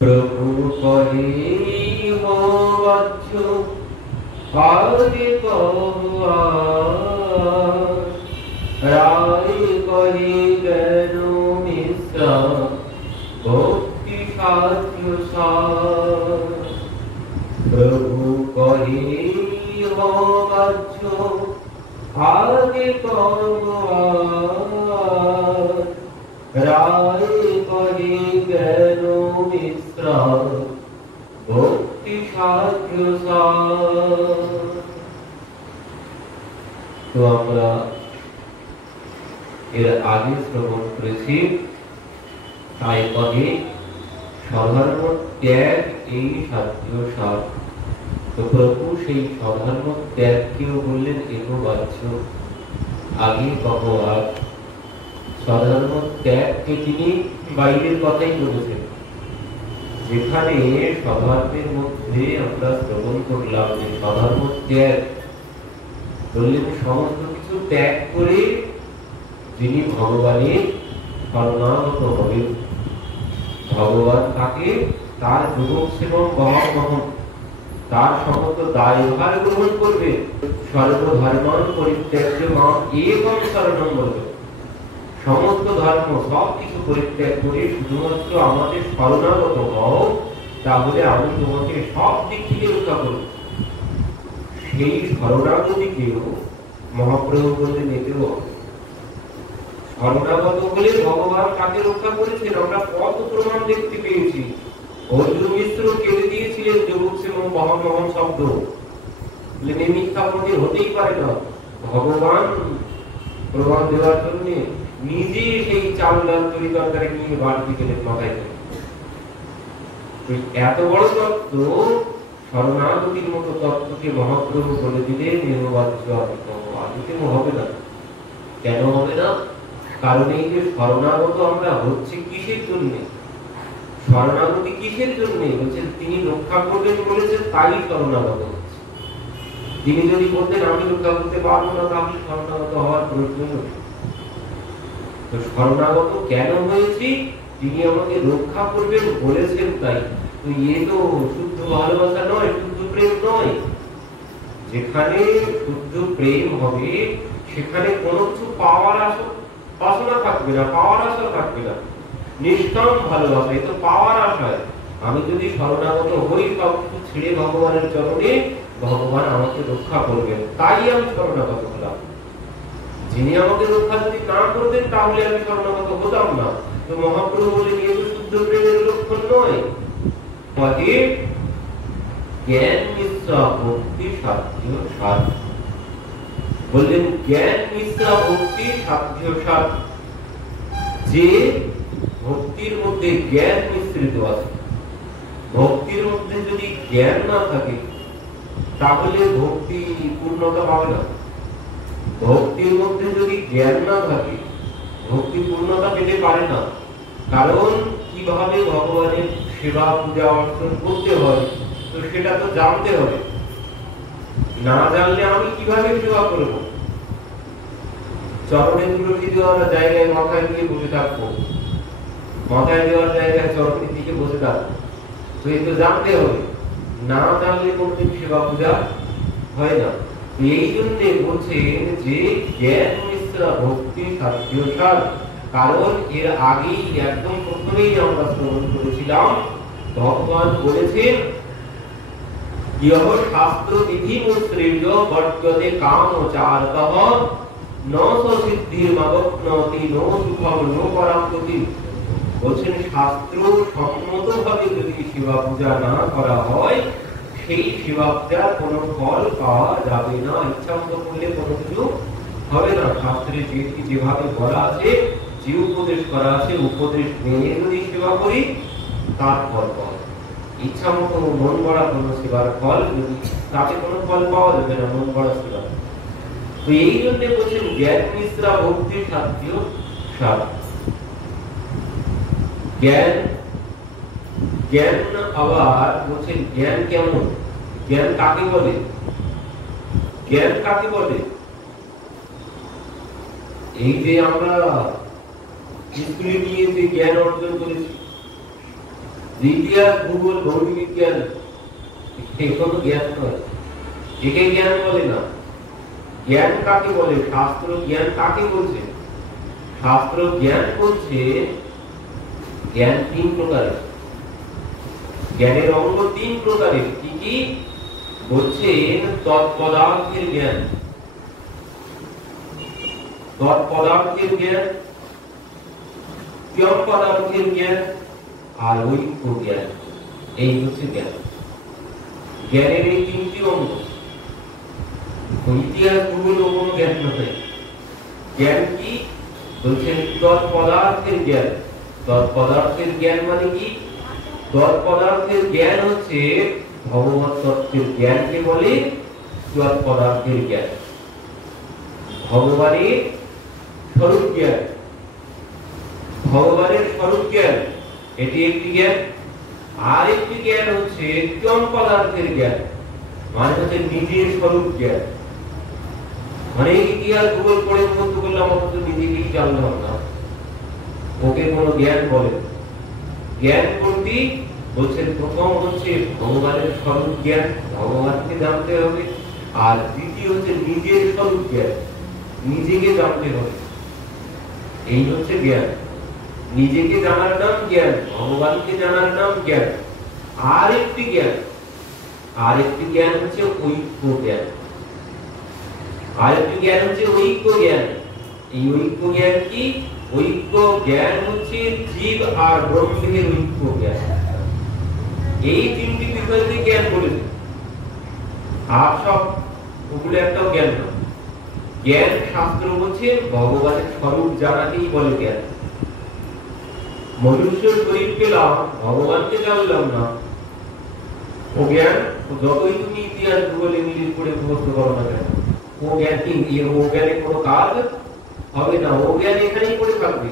प्रभु कहे हो बच्चो आगे कहो राय कहे गैरो मिश्र भक्ति साध्य सार। प्रभु कहे हो बच्चो आगे कहो राय कहे गैरो मिश्र भक्ति साध्य सार। तो আমরা এর আগে শ্রবণ করেছি তাই কহে সাধারণ ত্যাগ এই সাধ্য সার। তো প্রভু সেই সাধারণ ত্যাগকেও বললেন এগো বাচ্চ আগে কহো আর। সাধারণ ত্যাগকে তিনি বাইরের কথাই বলেছেন, যেখানে সাধারণের মধ্যে আমরা শ্রবণ করলাম যে সাধারণ ত্যাগ বললেন সমস্ত কিছু ত্যাগ করে যিনি ভগবানের শরণাগত হবেন, ভগবান তাকে তার যুবক সেবক বহন তার সমস্ত দায়ভার গ্রহণ করবে। সর্বধর্মান পরিত্যাজ্য মাম একম শরণম বলবে, সমস্ত ধর্ম সব কিছু পরিত্যাগ করে শুধুমাত্র আমাদের শরণাগত হও, তাহলে আমি তোমাকে সব দিক থেকে রক্ষা করব। সেই শরণাগতিকেও মহাপ্রভু বললেন এতেও শরণাগত হলে ভগবান তাকে রক্ষা করেছেন। আমরা কত প্রমাণ দেখতে পেয়েছি। অর্জুন মিশ্র কেঁদে দিয়েছিলেন যুবক সেবক মহামোহন শব্দ, বললেন মিথ্যা মন্দির হতেই পারে না। ভগবান প্রমাণ দেওয়ার জন্য নিজে সেই চাল ডাল তরি তরকারি নিয়ে বাড়তি গেলেন মাথায় করে। এত বড় তত্ত্ব, শরণাগতির মতো তত্ত্বকে মহাপ্রভু বলে দিলেন আদিতে হবে না। কেন হবে না? কারণ এই যে শরণাগত আমরা হচ্ছে কিসের জন্য, শরণাগতি কিসের জন্য বলছেন তিনি রক্ষা করবেন বলেছেন, তাই শরণাগত হচ্ছে। তিনি যদি বলতেন আমি রক্ষা করতে পারবো না, তাহলে শরণাগত হওয়ার প্রয়োজন নেই। তো শরণাগত কেন হয়েছি? তিনি আমাকে রক্ষা করবেন বলেছেন তাই। তো এ তো শুদ্ধ ভালোবাসা নয়, শুদ্ধ প্রেম নয়। যেখানে শুদ্ধ প্রেম হবে সেখানে কোনো কিছু পাওয়ার বাসনা থাকবে না, পাওয়ার আশা থাকবে না। নিষ্কাম ভালোবাসা, এ তো পাওয়ার আশায়। আমি যদি শরণাগত হই সব কিছু ছেড়ে ভগবানের চরণে, ভগবান আমাকে রক্ষা করবেন, তাই আমি শরণাগত হলাম। যিনি আমাকে রক্ষা যদি না করতেন তাহলে আমি শরণাগত হতাম না। তো মহাপ্রভু বলেন এ তো শুদ্ধ প্রেমের লক্ষণ নয়। জ্ঞান মিশ্রা ভক্তি সাধ্য সার বললেন, জ্ঞান মিশ্রা ভক্তি সাধ্য সার। যে ভক্তির মধ্যে জ্ঞান মিশ্রিত আছে, ভক্তির মধ্যে যদি জ্ঞান না থাকে তাহলে ভক্তি পূর্ণতা পাবে না। ভক্তির মধ্যে যদি জ্ঞান না থাকে ভক্তি পূর্ণতা পেতে পারে না। কারণ কিভাবে ভগবানের সেবা পূজা অর্চন করতে হয় তো সেটা তো জানতে হবে। না জানলে আমি কিভাবে সেবা করব? চরণে তুলসী দেওয়ার জায়গায় মাথায় দিয়ে বসে থাকবো, মাথায় দেওয়ার জায়গায় চরণের দিকে বসে থাকবো, তো এই তো জানতে হবে। না জানলে কোনদিন সেবা পূজা হয় না। এই জন্য বলছেন যে জ্ঞান মিশ্রা ভক্তি সাধ্য সার। কারণ এর আগেই একদম প্রথমেই আমরা শ্রবণ করেছিলাম ভগবান বলেছেন ইহ শাস্ত্র বিধি মুশ্রেয় বর্ততে কাম চারতঃ নস সিদ্ধির মাবপ্নতি নো সুখম নো পরাপ্তি। বলছেন শাস্ত্র সম্মতভাবে যদি সেবা পূজা না করা হয় সেই সেবা পূজার কোনো ফল পাওয়া যাবে না। ইচ্ছা মতো করলে কোনো কিছু হবে না। শাস্ত্রে যেভাবে বলা আছে, যে উপদেশ করা আছে, উপদেশ মেনে যদি সেবা করি তার ফল পাওয়া। ইচ্ছা মতো মন গড়া কোনো সেবার ফল যদি তাতে কোনো ফল পাওয়া যাবে না, মন গড়া সেবা। তো এই জন্য বলছেন জ্ঞান মিশ্রা ভক্তি সাধ্য সার। জ্ঞান জ্ঞান আবার বলছেন জ্ঞান কেমন, জ্ঞান কাকে বলে? জ্ঞান কাকে বলে? এই যে আমরা স্কুলে গিয়ে যে জ্ঞান অর্জন করেছি ইতিহাস, ভূগোল, ভৌতিক বিজ্ঞান এগুলো জ্ঞান নয়, একে জ্ঞান বলে না। জ্ঞান কাকে বলে? শাস্ত্র জ্ঞান কাকে বলছে? শাস্ত্র জ্ঞান বলছে জ্ঞান তিন প্রকারের, জ্ঞানের অঙ্গ তিন প্রকারের। কি কি বলছে? তৎপদার্থের জ্ঞান, তৎপদার্থের জ্ঞান, কিয়ৎ পদার্থের জ্ঞান আর ঐক্য জ্ঞান। এই হচ্ছে জ্ঞান। জ্ঞানের এই তিনটি অঙ্গ। ইতিহাস, ভূগোল কোনো জ্ঞান নয়। জ্ঞান কি বলছেন? তৎপদার্থের জ্ঞান। তৎপদার্থের জ্ঞান মানে কি? তৎপদার্থের জ্ঞান হচ্ছে ভগবত তত্ত্বের জ্ঞানকে বলে তৎপদার্থের জ্ঞান। ভগবানের স্বরূপ জ্ঞান, ভগবানের স্বরূপ জ্ঞান, এটি একটি জ্ঞান। আর একটি জ্ঞান হচ্ছে কিয়ৎ পদার্থের জ্ঞান, মানে হচ্ছে নিজের স্বরূপ জ্ঞান। মানে ইতিহাস, ভূগোল পড়ে মুখস্থ করলাম অথচ নিজেকেই জানলাম না, ওকে কোনো জ্ঞান বলে? জ্ঞান কোনটি বলছেন? প্রথম হচ্ছে ভগবানের স্বরূপ জ্ঞান, ভগবানকে জানতে হবে। আর দ্বিতীয় হচ্ছে নিজের স্বরূপ জ্ঞান, নিজেকে জানতে হবে। এই হচ্ছে জ্ঞান। নিজেকে জানার নাম জ্ঞান, ভগবানকে জানার নাম জ্ঞান। আর একটি জ্ঞান, আর একটি জ্ঞান হচ্ছে ঐক্য জ্ঞান। আর একটি জ্ঞান হচ্ছে ঐক্য জ্ঞান। এই ঐক্য জ্ঞান কি? ঐক্য জ্ঞান হচ্ছে জীব আর ব্রহ্মের ঐক্য জ্ঞান। এই তিনটি বিষয়কে জ্ঞান বলেছে। আর সব ওগুলো একটাও জ্ঞান না। জ্ঞান শাস্ত্র বলছে ভগবানের স্বরূপ জানাকেই বলে জ্ঞান। মনুষ্য শরীর পেলাম, ভগবানকে জানলাম না, ও জ্ঞান। যতই তুমি ইতিহাস, ভূগোল, ইংলিশ পড়ে মুখস্থ করো না কেন, ও জ্ঞান কি? ও জ্ঞানে কোনো কাজ হবে না। ও জ্ঞান এখানেই পড়ে থাকবে,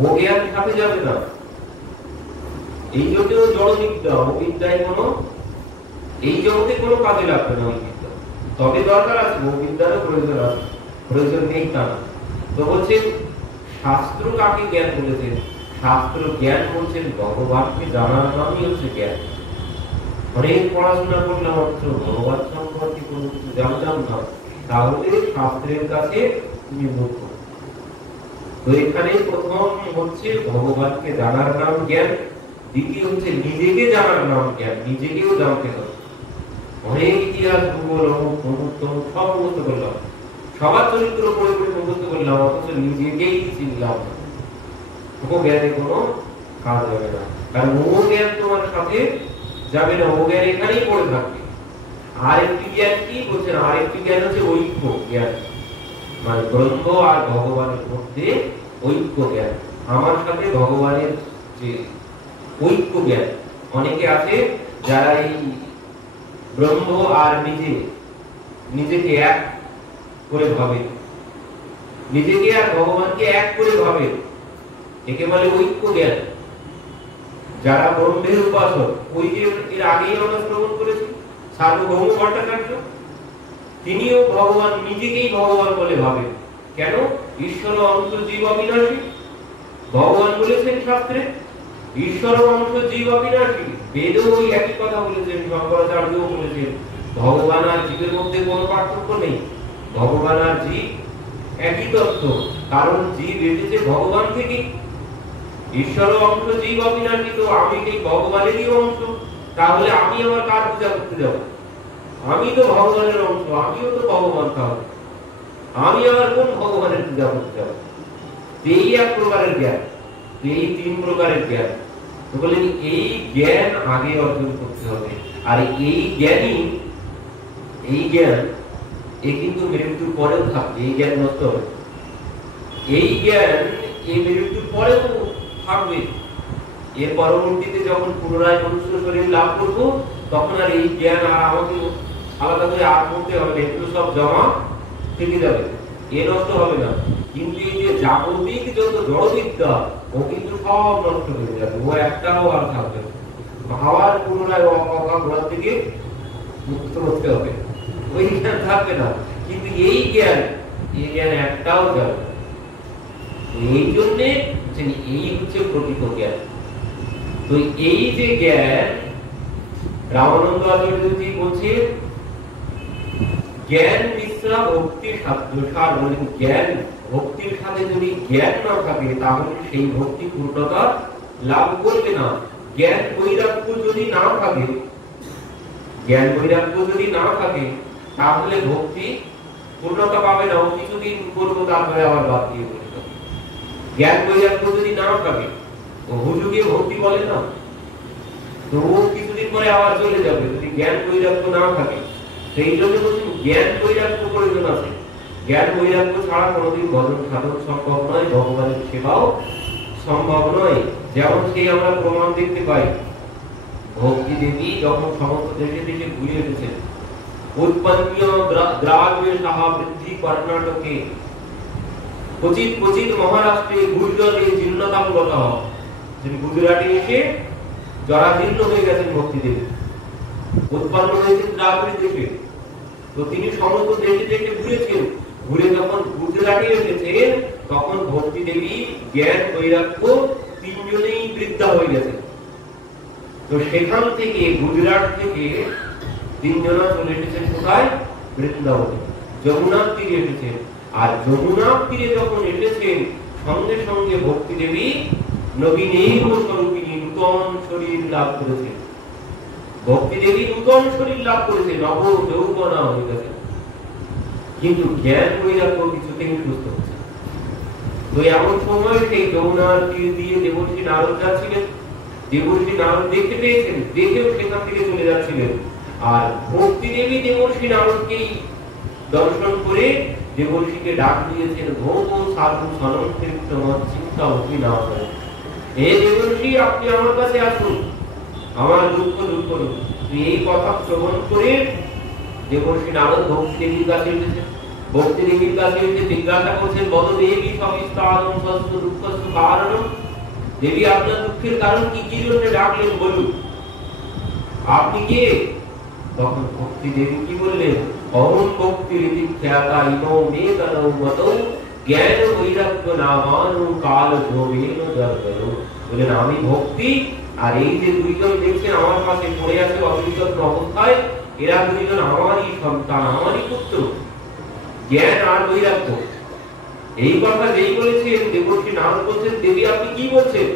ও জ্ঞান সাথে যাবে না। এই জন্য জড় বিদ্যা, ও বিদ্যায় কোনো, এই জগতে কোনো কাজে লাগবে না ওই বিদ্যা। তবে দরকার আছে, ও বিদ্যারও প্রয়োজন আছে, প্রয়োজন নেই তা না। তো বলছে শাস্ত্র কাকে জ্ঞান বলেছেন? শাস্ত্র জ্ঞান বলছেন ভগবানকে জানার নামই হচ্ছে জ্ঞান। অনেক পড়াশোনা করলাম অথচ ভগবান সম্পর্কে কোনো কিছু জানলাম না, তাহলে শাস্ত্রের কাছে তুমি মূর্খ। তো এখানে প্রথম হচ্ছে ভগবানকে জানার নাম জ্ঞান, দ্বিতীয় হচ্ছে নিজেকে জানার নাম জ্ঞান, নিজেকেও জানতে হবে। অনেক ইতিহাস, ভূগোল, সব মুখস্থ করলাম, সবার চরিত্র পড়ে পড়ে মুখস্থ করলাম, অথচ নিজেকেই চিনলাম না, ও জ্ঞানে কোনো কাজ হবে না। কারণ ও জ্ঞান তোমার সাথে যাবে না, ও জ্ঞান এখানেই পড়ে থাকবে। আর একটি জ্ঞান কি বলছেন? আর একটি জ্ঞান হচ্ছে ঐক্য জ্ঞান, মানে ব্রহ্ম আর ভগবানের মধ্যে ঐক্য জ্ঞান। আমার সাথে ভগবানের যে ঐক্য জ্ঞান। অনেকে আছে যারা এই ব্রহ্ম আর নিজেকে এক করে ভাবে, নিজেকে আর ভগবানকে এক করে ভাবে, একে বলে ঐক্য জ্ঞান। যারা ব্রহ্মের উপাসক, ওই যে এর আগেই আমরা শ্রবণ করেছি সার্বভৌম ভট্টাচার্য, তিনিও ভগবান, নিজেকেই ভগবান বলে ভাবেন। কেন? ঈশ্বর অংশ জীব অবিনাশী, ভগবান বলেছেন শাস্ত্রে ঈশ্বর অংশ জীব অবিনাশী। বেদেও ওই একই কথা বলেছেন, শঙ্করাচার্যও বলেছেন ভগবান আর জীবের মধ্যে কোনো পার্থক্য নেই, ভগবান আর জীব একই তত্ত্ব। কারণ জীব এসেছে ভগবান থেকে, ঈশ্বর অংশ জীব অবিনাশী, তো আমি কি ভগবানেরই অংশ? তাহলে আমি আমার কার পূজা করতে যাব? আমি তো ভগবানের অংশ, আমিও তো ভগবান, তাহলে আমি আবার কোন ভগবানের পূজা করতে যাব? এই এক প্রকারের জ্ঞান, এই তিন প্রকারের জ্ঞান। তো বলেন এই জ্ঞান আগে অর্জন করতে হবে। আর এই জ্ঞানই, এই জ্ঞান এ কিন্তু মৃত্যুর পরেও থাকবে, এই জ্ঞান নষ্ট হবে। এই জ্ঞান এই মৃত্যুর পরেও থাকবে। এর পরবর্তীতে যখন পুনরায় মনুষ্য শরীর লাভ করব, তখন আর এই জ্ঞান আর আমাকে আলাদা করে আর করতে হবে না, এগুলো সব জমা থেকে যাবে, এ নষ্ট হবে না। কিন্তু এই যে জাগতিক যত জড়বিদ্যা, ও কিন্তু সব নষ্ট হয়ে যাবে, ও একটাও আর থাকবে না। ভাবার পুনরায় ঘোড়ার থেকে মুক্ত করতে হবে, ওই জ্ঞান থাকবে না। কিন্তু এই জ্ঞান একটাও যাবে না। এই জন্যে এই হচ্ছে প্রকৃত জ্ঞান। তো এই যে জ্ঞান, রামানন্দ আচার্যজি বলছে জ্ঞান মিশ্রা ভক্তির সার, মানে জ্ঞান ভক্তির সাথে যদি জ্ঞান না থাকে তাহলে সেই ভক্তি পূর্ণতা লাভ করবে না। জ্ঞান বৈরাগ্য যদি না থাকে, জ্ঞান বৈরাগ্য যদি না থাকে তাহলে ভক্তি পূর্ণতা পাবে না। কিছুদিন করবো তারপরে আবার বাদ দিয়ে বলে দেবে। জ্ঞান বৈরাগ্য যদি না থাকে, হুজুগে ভক্তি বলে না, তো ও কিছুদিন পরে আবার চলে যাবে যদি জ্ঞান বৈরাগ্য না থাকে। সেই জন্য বলছি জ্ঞান বৈরাগ্য প্রয়োজন আছে। জ্ঞান বৈরাগ্য ছাড়া কোনোদিন ভজন সাধন সম্ভব নয়, ভগবানের সেবাও সম্ভব নয়। যেমন সেই আমরা প্রমাণ দেখতে পাই, ভক্তি দেবী যখন সমস্ত দেশে দেশে ঘুরে এসেছেন, উৎপন্ন দ্রাবিড় সাহা বৃদ্ধি কর্ণাটকে, ক্বচিৎ ক্বচিৎ মহারাষ্ট্রে গুর্জরে জীর্ণতাম গতঃ, যিনি গুজরাটে এসে জরাজীর্ণ হয়ে গেছেন ভক্তি দেবী, উৎপন্ন হয়েছেন দ্রাবিড় দেশে। তো তিনি সমস্ত দেশে দেশে ঘুরেছেন, ঘুরে যখন গুজরাটে এসেছেন তখন ভক্তি দেবী জ্ঞান বৈরাগ্য তিনজনেই বৃদ্ধা হয়ে গেছেন। তো সেখান থেকে গুজরাট থেকে তিনজনা চলে এসেছেন কোথায়? বৃন্দাবনে, যমুনার তীরে এসেছেন। আর যমুনার তীরে যখন এসেছেন সঙ্গে সঙ্গে ভক্তি দেবী নবীনের স্বরূপিণী নূতন শরীর লাভ করেছেন। ভক্তি দেবী নূতন শরীর লাভ করেছে, নব যৌবনা হয়ে গেছে, কিন্তু জ্ঞান বৈরাগ্য কিছুতেই সুস্থ হচ্ছে। তো এমন সময় সেই যমুনার তীর দিয়ে দেবর্ষি নারদ যাচ্ছিলেন। দেবর্ষি নারদ দেখতে পেয়েছেন, দেখেও সেখান থেকে চলে যাচ্ছিলেন। আর ভক্তি দেবী দেবর্ষি নারদকেই দর্শন করে দেবর্ষিকে ডাক দিয়েছেন, ভোগ সাধু সনন্তের তোমার চিন্তা অতি না হয়, হে দেবর্ষি আপনি আমার কাছে আসুন, আমার দুঃখ দূর করুন। এই কথা শ্রবণ করে দেবর্ষি নারদ ভক্তি দেবীর কাছে এসেছেন। ভক্তি দেবীর কাছে এসে জিজ্ঞাসা করছেন, বল দেবী সবিস্তারম সস্ত দুঃখস্ত কারণম, দেবী আপনার দুঃখের কারণ কি, কি জন্য ডাকলেন বলুন, আপনি কে? তখন ভক্তি দেবী কি বললেন, অহং ভক্তি রীতি খ্যাতা ইমো মে তনৌ মতৌ জ্ঞান বৈরাগ্য নামানু কাল যোগেন জর্গলো। বলেন আমি ভক্তি, আর এই যে দুইজন দেখছেন আমার পাশে পড়ে আছে অবিচল অবস্থায়, এরা দুইজন আমারই সন্তান, আমারই পুত্র। জ্ঞান আর বৈরাগ্য, এই কথা যেই বলেছেন দেবর্ষি নারদ বলছেন, দেবী আপনি কি বলছেন?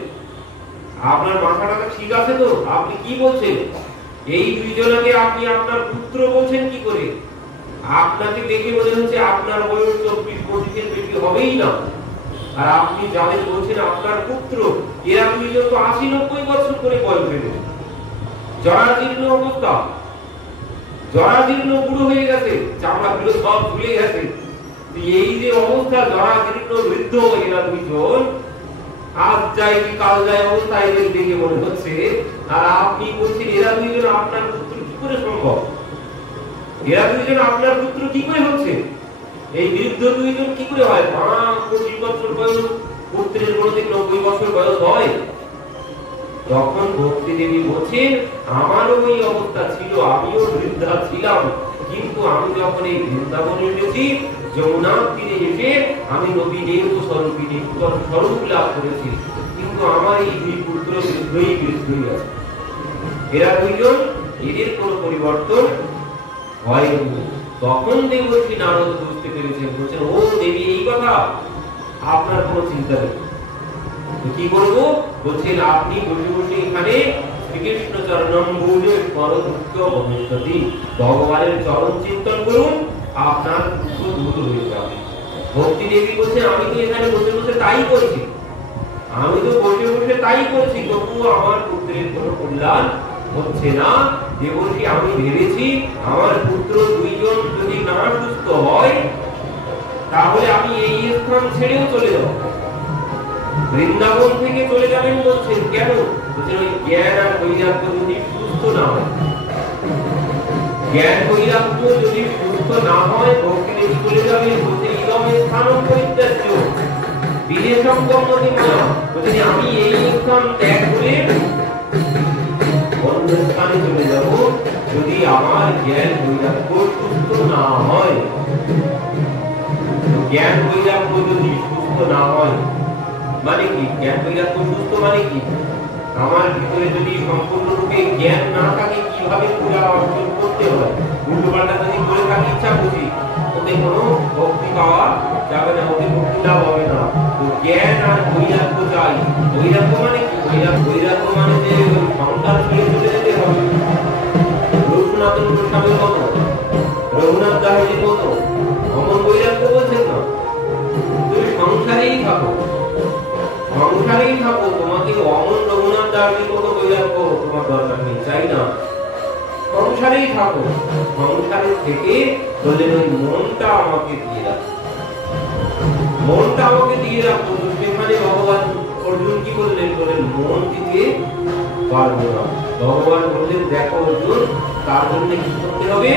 আপনার মাথাটা ঠিক আছে তো? আপনি কি বলছেন? এই দুইজনকে আপনি আপনার পুত্র বলছেন কি করে? আপনাকে দেখে মনে হচ্ছে আপনার বয়স 24-25 বেশি হবেই না, আর আপনি যাদের বলছেন আপনার পুত্র, এরা দুইজন তো 80-90 বছর করে বয়স হয়ে গেছে, জরাজীর্ণ অবস্থা, জরাজীর্ণ বুড়ো হয়ে গেছে, চামড়াগুলো সব ঝুলে গেছে। এই যে অবস্থা জরাজীর্ণ বৃদ্ধ, এরা দুইজন আজ যাই কি কাল যাই অবস্থা এদের দেখে মনে হচ্ছে, আর আপনি বলছেন এরা দুইজন আপনার পুত্র কি করে সম্ভব? এরা দুইজন আপনার পুত্র কি করে হচ্ছে? এই বৃদ্ধ দুইজন কি করে হয়? 25 বছর বয়স পুত্রের কোনদিন 90 বছর বয়স হয়? তখন ভক্তি দেবী বলছেন, আমারও ওই অবস্থা ছিল, আমিও বৃদ্ধা ছিলাম, কিন্তু আমি যখন এই বৃন্দাবনে এসেছি, যমুনার তীরে এসে আমি নবীনের স্বরূপিণী স্বরূপ লাভ করেছি, কিন্তু আমার এই দুই পুত্র বৃদ্ধই আছে। এরা দুইজন, এদের কোন পরিবর্তন হয়নি। তখন দেবর্ষি নারদ বুঝতে পেরেছেন, বলছেন ও দেবী এই কথা, আপনার কোনো চিন্তা নেই, কি করবো? বলছেন আপনি বসে বসে এখানে শ্রীকৃষ্ণ চরণম ভুজে পরদুঃখ ভবিষ্যতি, ভগবানের চরণ চিন্তন করুন, আপনার দুঃখ দূর হয়ে যাবে। ভক্তি দেবী বলছেন আমি তো এখানে বসে বসে তাই করছি, আমি তো বসে বসে তাই করছি, তবুও আমার পুত্রের কোনো কল্যাণ হচ্ছে না। দেবর্ষি আমি ভেবেছি আমার পুত্র দুইজন যদি না সুস্থ হয় তাহলে আমি এই স্থান ছেড়েও চলে যাব, বৃন্দাবন থেকে চলে যাবেন। বলছেন কেন? বলছেন ওই জ্ঞান আর বৈরাগ্য যদি সুস্থ না হয়, জ্ঞান বৈরাগ্য যদি সুস্থ না হয় ভক্তি দেবী চলে যাবে। বলছেন ইদম স্থানম পরিত্যাজ্য বিদেশং গম্যতি ময়া, বলছেন আমি এই স্থান ত্যাগ করে অন্য স্থানে চলে যাব যদি আমার জ্ঞান বৈরাগ্য সুস্থ না হয়। জ্ঞান বৈরাগ্য যদি সুস্থ না হয় মানে কি? জ্ঞান বৈরাগ্য সুস্থ মানে কি? আমার ভিতরে যদি সম্পূর্ণরূপে জ্ঞান না থাকে কিভাবে পূজা অর্জন করতে হয়, উল্টোপাল্টা যদি করে থাকি ইচ্ছা বুঝি, ওতে কোনো ভক্তি পাওয়া যাবে না, ওতে ভক্তি লাভ হবে না। তো জ্ঞান আর বৈরাগ্য চাই। বৈরাগ্য মানে কি? বৈরাগ্য মানে যে সংসার ছেড়ে চলে যেতে হবে। রঘুনাথন গোস্বামীর মতো, রঘুনাথ দাসজির মতো অমন বৈরাগ্য বলছেন না। তুমি সংসারেই থাকো, সংসারেই থাকো, তোমাকে অমন রঘুনাথ দাসজির মতো বৈরাগ্য তোমার দরকার নেই, চাই না। সংসারেই থাকো, সংসারে থেকে বললেন ওই মনটা আমাকে দিয়ে রাখো, মনটা আমাকে দিয়ে রাখো। সেখানে ভগবান অর্জুন কি বললেন? বললেন মন দিতে পারবো না। ভগবান বললেন দেখো অর্জুন, তার জন্য কি করতে হবে?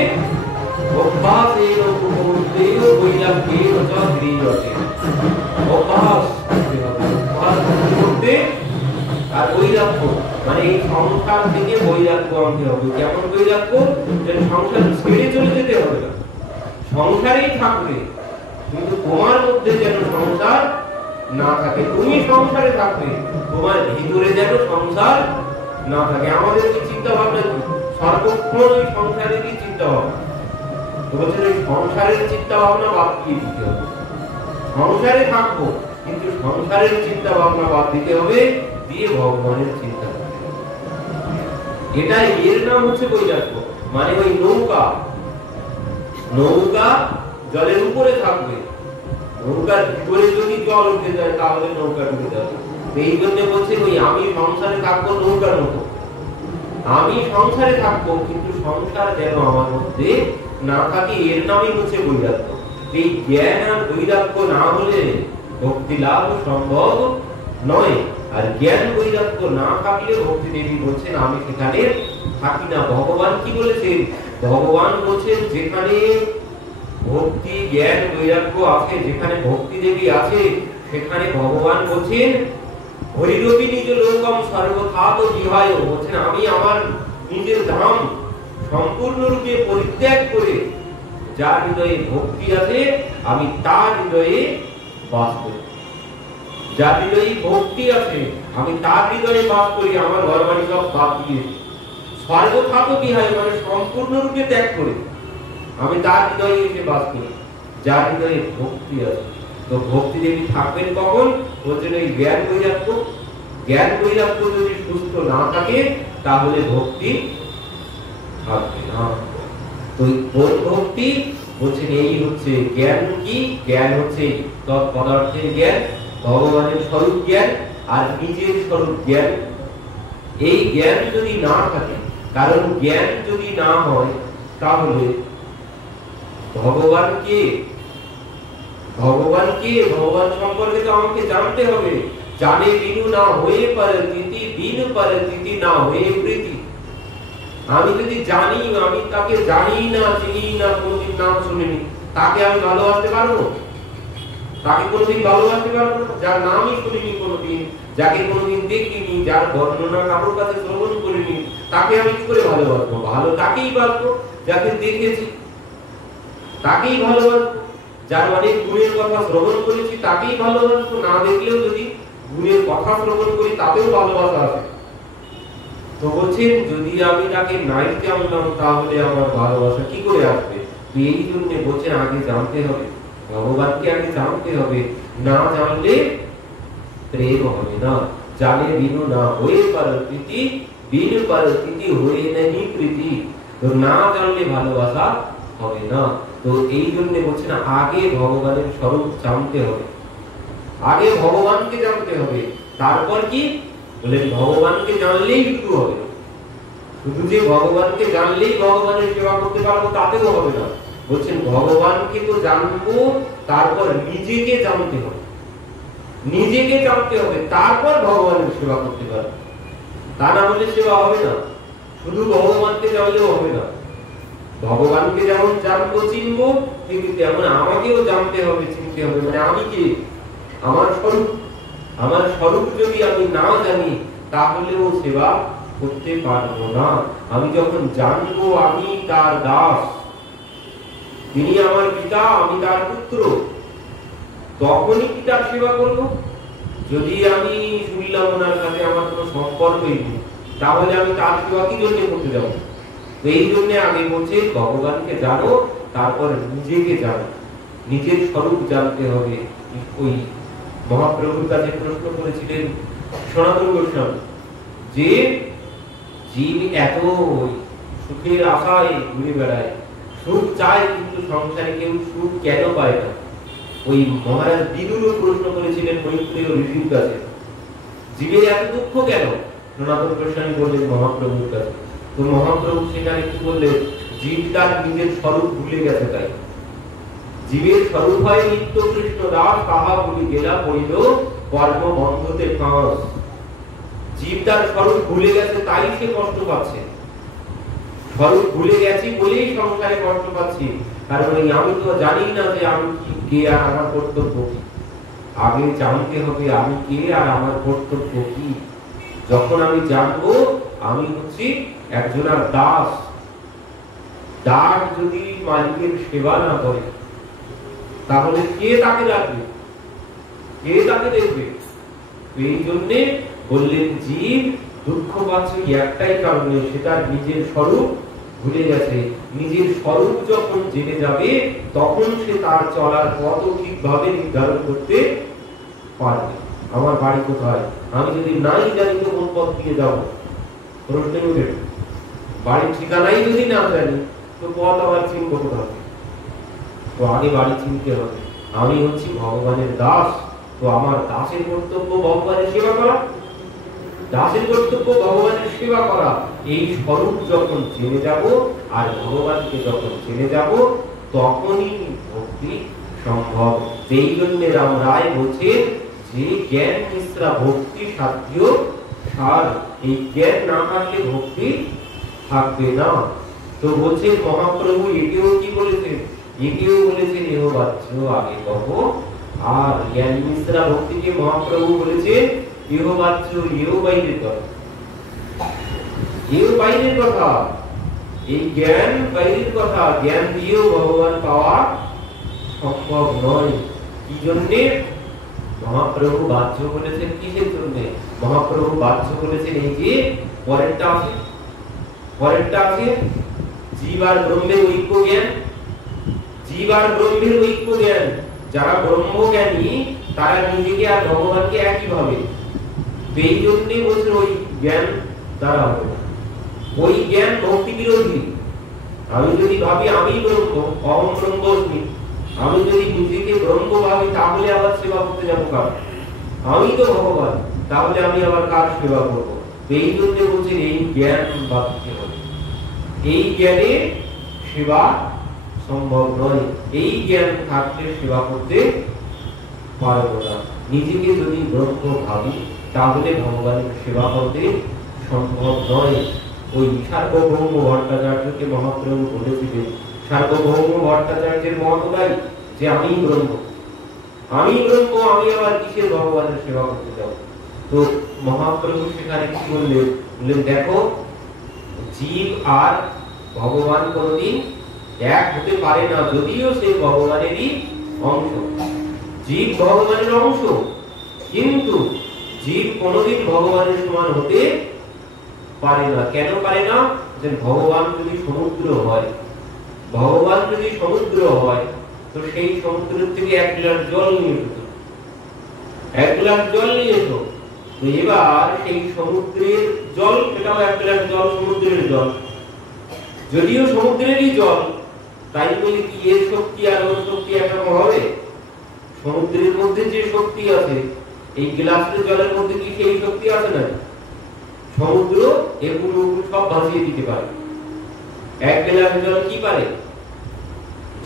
অভ্যাসেন উপমুক্তেন বৈরাগ্যেন চ ক্রিয়তে। অভ্যাস করতে হবে, অভ্যাস করতে। আর বৈরাগ্য মানে এই সংসার থেকে বৈরাগ্য আনতে হবে। কেমন বৈরাগ্য? যে সংসার ছেড়ে চলে যেতে হবে না, সংসারেই থাকবে, কিন্তু তোমার মধ্যে যেন সংসার না থাকে। তুমি সংসারে থাকবে, তোমার ভিতরে যেন সংসার না থাকে। আমাদের কি চিন্তা ভাবনা? সর্বক্ষণ ওই সংসারেরই চিন্তা ভাবনা। বলছেন ওই সংসারের চিন্তা ভাবনা বাদ দিয়ে দিতে হবে। সংসারে থাকবো, কিন্তু সংসারের চিন্তা ভাবনা বাদ দিতে হবে, দিয়ে ভগবানের চিন্তা করতে হবে। এটা এর নাম হচ্ছে বৈরাগ্য। মানে ওই নৌকা, নৌকা জলের উপরে থাকবে, নৌকার ভিতরে যদি জল উঠে যায় তাহলে নৌকা ডুবে যাবে। এই জন্য বলছে ওই আমি সংসারে থাকবো নৌকার মতো, আমি সংসারে থাকবো, কিন্তু সংসার যেন আমার মধ্যে না থাকে, এর নামই হচ্ছে বৈরাগ্য। এই জ্ঞান আর বৈরাগ্য না হলে ভক্তি লাভ সম্ভব নয়। আর জ্ঞান বৈরাগ্য না থাকলে ভক্তি দেবী বলছেন আমি সেখানে থাকি না। ভগবান কি বলেছেন? ভগবান বলছেন যেখানে ভক্তি জ্ঞান বৈরাগ্য আছে, যেখানে ভক্তি দেবী আছে, সেখানে ভগবান বলছেন হরিরূপী নিজ লোকম সর্বথাত বিহায়। বলছেন আমি আমার নিজের ধাম সম্পূর্ণরূপে পরিত্যাগ করে যার হৃদয়ে ভক্তি আছে আমি তার হৃদয়ে বাস করি। যার হৃদয়ে ভক্তি আছে আমি তার হৃদয়ে বাস করি। আমার ঘর বাড়ি সব বাদ দিয়ে সর্বথাত বিহায় মানে সম্পূর্ণরূপে ত্যাগ করে আমি তার হৃদয়ে এসে বাস করি, যার হৃদয়ে ভক্তি আছে। তো ভক্তি দেবী থাকবেন কখন? বলছেন ওই জ্ঞান বৈরাগ্য। জ্ঞান বৈরাগ্য যদি সুস্থ না থাকে তাহলে ভক্তি থাকবে না। তো কোন ভক্তি? বলছেন এই হচ্ছে জ্ঞান। কি জ্ঞান? হচ্ছে তৎপদার্থের জ্ঞান, ভগবানের স্বরূপ জ্ঞান আর নিজের স্বরূপ জ্ঞান। এই জ্ঞান যদি না থাকে, কারণ জ্ঞান যদি না হয় তাহলে ভগবান কে, ভগবান কে, ভগবান সম্পর্কে তো আমাকে জানতে হবে। জানে বিনু না হয়ে পরিস্থিতি, বিনু পরিস্থিতি না হয়ে প্রীতি। আমি যদি জানি, আমি তাকে জানি না, চিনি না, কোনদিন নাম শুনিনি, তাকে আমি ভালোবাসতে পারবো? তাকে কোনদিন ভালোবাসতে পারবো না। যার নামই শুনিনি কোনদিন, যাকে কোনদিন দেখিনি, যার বর্ণনা কারোর কাছে শ্রবণ করিনি, তাকে আমি কি করে ভালোবাসবো? ভালো তাকেই বাসবো যাকে দেখেছি, তাকেই ভালোবাসবো। যার অনেক গুণের কথা শ্রবণ করেছি তাকেই ভালোবাসবো। না দেখলেও যদি গুণের কথা শ্রবণ করি তাতেও ভালোবাসা আছে। তো বলছেন যদি আমি তাকে নাই জানলাম তাহলে আমার ভালোবাসা কি করে আসবে? এই জন্য বলছেন আগে জানতে হবে, ভগবানকে আগে জানতে হবে। না জানলে প্রেম হবে না। জানে বিনু না হয়ে পরিস্থিতি, বিন পরিস্থিতি হয়ে नहीं প্রীতি। তো না জানলে ভালোবাসা হবে না। তো এই জন্য বলছেন আগে ভগবানের স্বরূপ জানতে হবে, আগে ভগবানকে জানতে হবে। তারপর কি বলেন? ভগবানকে জানলেই শুরু হবে। শুধু যে ভগবানকে জানলেই ভগবানের সেবা করতে পারবো তাতেও হবে না। বলছেন ভগবানকে তো জানবো, তারপর নিজেকে জানতে হবে, নিজেকে জানতে হবে, তারপর ভগবানের সেবা করতে পারবো। তা না হলে সেবা হবে না। শুধু ভগবানকে জানলেও হবে না। ভগবানকে যেমন জানবো চিনবো, কিন্তু তেমন আমাকেও জানতে হবে, চিনতে হবে। মানে আমি কে, আমার স্বরূপ, আমার স্বরূপ যদি আমি না জানি তাহলেও সেবা করতে পারবো না। আমি যখন জানবো আমি তার দাস, তিনি আমার পিতা, আমি তার পুত্র, তখনই কি তার সেবা করবো। যদি আমি শুনলাম ওনার সাথে আমার কোনো সম্পর্কই নেই, তাহলে আমি তার সেবা কি জন্য করতে যাবো? এই জন্য আগে বলছে ভগবানকে জানো, তারপর নিজেকে জানো, নিজের স্বরূপ জানতে হবে। ওই মহাপ্রভুর কাছে প্রশ্ন করেছিলেন সনাতন গোস্বামী যে জীব এত সুখের আশায় ঘুরে বেড়ায়, সুখ চায় কিন্তু সংসারে কেউ সুখ কেন পায় না? ওই মহারাজ বিদুরও প্রশ্ন করেছিলেন মৈত্রেয় ঋষির কাছে, জীবের এত দুঃখ কেন? সনাতন গোস্বামী বললেন মহাপ্রভুর কাছে। তো মহাপ্রভু সেখানে কি বললেন? জীব তার নিজের স্বরূপ ভুলে গেছে, তাই জীবের স্বরূপ হয় নিত্য কৃষ্ণ দাস, তাহা ভুলি গেলা পড়িল কর্ম বন্ধতে ফাঁস। জীব তার স্বরূপ ভুলে গেছে, তাই সে কষ্ট পাচ্ছে। স্বরূপ ভুলে গেছি বলেই সংসারে কষ্ট পাচ্ছি, কারণ আমি তো জানি না যে আমি কে আর আমার কর্তব্য কি। আগে জানতে হবে আমি কে আর আমার কর্তব্য কি। যখন আমি জানবো আমি হচ্ছি একজনের দাস, দাস যদি মালিকের সেবা না করে তাহলে কে তাকে রাখবে, কে তাকে দেখবে? এই জন্য বললেন জীব দুঃখ পাচ্ছে একটাই কারণে, সেটা নিজের স্বরূপ ভুলে গেছে। নিজের স্বরূপ যখন জেনে যাবে তখন সে তার চলার পথ ঠিকভাবে নির্ধারণ করতে পারবে। আমার বাড়ি কোথায়, আমি যদি নাই জানি তো কোন পথ দিয়ে যাবো? প্রশ্ন উঠে। বাড়ির ঠিকানাই যদি না জানি তো পথ আবার চিনব কোথায়? তো আগে বাড়ি চিনতে হবে। আমি হচ্ছি ভগবানের দাস, তো আমার দাসের কর্তব্য ভগবানের সেবা করা, দাসের কর্তব্য ভগবানের সেবা করা। এই স্বরূপ যখন জেনে যাব আর ভগবানকে যখন জেনে যাব তখনই ভক্তি সম্ভব। সেই জন্য রাম রায় বলছেন যে জ্ঞান মিশ্রা ভক্তি সাধ্য সার, এই জ্ঞান না থাকলে ভক্তি থাকবে না। তো বলছেন মহাপ্রভু একেও কি বলেছেন? একেও বলেছেন এহ বাচ্চ আগে কহ। আর জ্ঞান মিশ্রা ভক্তিকে মহাপ্রভু বলেছেন এহ বাচ্চ এও বাইরের কথা, এও বাইরের কথা। এই জ্ঞান বাইরের কথা, জ্ঞান দিয়েও ভগবান পাওয়া সম্ভব নয়। কি জন্যে মহাপ্রভু বাহ্য বলেছেন? কিসের জন্য মহাপ্রভু বাহ্য বলেছেন? এই যে পরেরটা আছে, পরেরটা আছে জীব আর ব্রহ্মের ঐক্য জ্ঞান, জীব আর ব্রহ্মের ঐক্য জ্ঞান। যারা ব্রহ্মজ্ঞানী তারা নিজেকে আর ভগবানকে একই ভাবে। এই জন্য বলছেন ওই জ্ঞান দ্বারা হবে না। ওই জ্ঞান ভক্তি বিরোধী। আমি যদি ভাবি আমি ব্রহ্ম, অহং ব্রহ্মাস্মি, আমি যদি নিজেকে ব্রহ্ম ভাবি তাহলে আবার সেবা করতে যাবো কার? আমি তো ভগবান, তাহলে আমি আবার কার সেবা করবো? এই জন্য বলছেন এই জ্ঞান বাঁধতে হবে। এই জ্ঞানে সেবা সম্ভব নয়। এই জ্ঞান থাকলে সেবা করতে পারবো না। নিজেকে যদি ব্রহ্ম ভাবি তাহলে ভগবানের সেবা করতে সম্ভব নয়। ওই সার্বভৌম ভট্টাচার্যকে মহাপ্রভু বলেছিলেন, সার্বভৌম ভট্টাচার্যের মতটাই যে আমি ব্রহ্ম, আমি ব্রহ্ম, আমি আবার কিসের ভগবানের সেবা করতে যাব? তো মহাপ্রভু সেখানে কি বললেন? বললেন দেখো জীব আর ভগবান কোনদিন এক হতে পারে না, যদিও সে ভগবানেরই অংশ। জীব ভগবানের অংশ, কিন্তু জীব কোনদিন ভগবানের সমান হতে পারে না। কেন পারে না? যে ভগবান যদি সমুদ্র হয়, ভগবান যদি সমুদ্র হয় তো সেই সমুদ্রের থেকে এক গ্লাস জল নিয়ে এসো, এক গ্লাস জল নিয়ে এসো। তো এবার সেই সমুদ্রের জল, সেটাও এক গ্লাস জল, সমুদ্রের জল, যদিও সমুদ্রেরই জল, তাই বলে কি এর শক্তি আর ওর শক্তি একরকম হবে? সমুদ্রের মধ্যে যে শক্তি আছে এই গ্লাসের জলের মধ্যে কি সেই শক্তি আছে না? সমুদ্র এগুলো সব ভাসিয়ে দিতে পারে। এক গ্লাস জল কি পারে?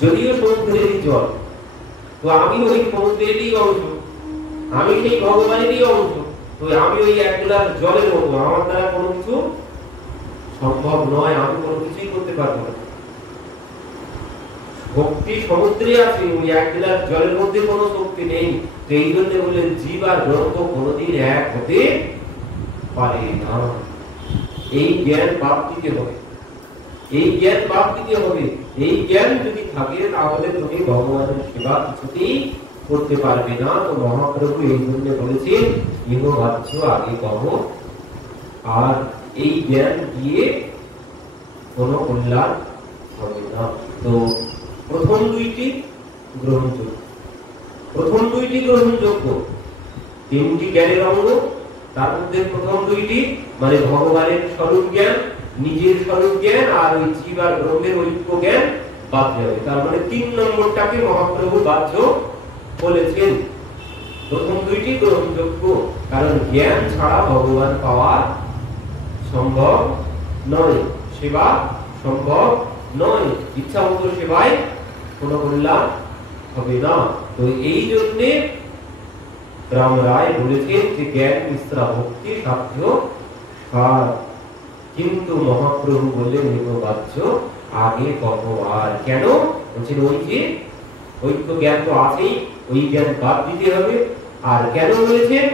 যদিও সমুদ্রেরই জল, তো আমি ওই সমুদ্রেরই অংশ, আমি সেই ভগবানেরই অংশ। তো আমি ওই এক গ্লাস জলের মতো, আমার দ্বারা কোনো কিছু সম্ভব নয়, আমি কোনো কিছুই করতে পারবো না। ভক্তি সমুদ্রে আছে, ওই এক গ্লাস জলের মধ্যে কোনো শক্তি নেই। তো এই জন্য বললেন জীব আর ব্রহ্ম কোনদিন এক হতে পারে না। এই জ্ঞান প্রাপ্তিতে হবে, এই জ্ঞান প্রাপ্তিতে হবে। এই জ্ঞান যদি থাকে তাহলে তুমি ভগবানের সেবা কিছুতেই করতে পারবে না। তো মহাপ্রভু এই জন্য বলেছেন ইহবাচ্য আগে কহ, আর এই জ্ঞান দিয়ে কোনো কল্যাণ হবে না। তো প্রথম দুইটি গ্রহণযোগ্য, তিনটি জ্ঞানের অঙ্গ, তার মধ্যে প্রথম দুইটি মানে ভগবানের স্বরূপ জ্ঞান, নিজের স্বরূপ জ্ঞান, আর ওই জীব আর ব্রহ্মের ঐক্য জ্ঞান বাদ যাবে। তার মানে 3 নম্বরটাকে মহাপ্রভু বাহ্য বলেছেন। প্রথম দুইটি গ্রহণযোগ্য, কারণ জ্ঞান ছাড়া ভগবান পাওয়া সম্ভব নয়, সেবা সম্ভব নয়, ইচ্ছা মতো সেবায় কোনো কল্যাণ হবে না। তো এই জন্যে রাম রায় বলেছেন যে জ্ঞান মিশ্রা ভক্তি সাধ্য সার, কিন্তু মহাপ্রভু বললেন নির্বাচ্য আগে কত। আর কেন বলছেন? ওই যে ঐক্য জ্ঞান তো আছেই, ওই জ্ঞান বাদ দিতে হবে। আর কেন বলেছেন?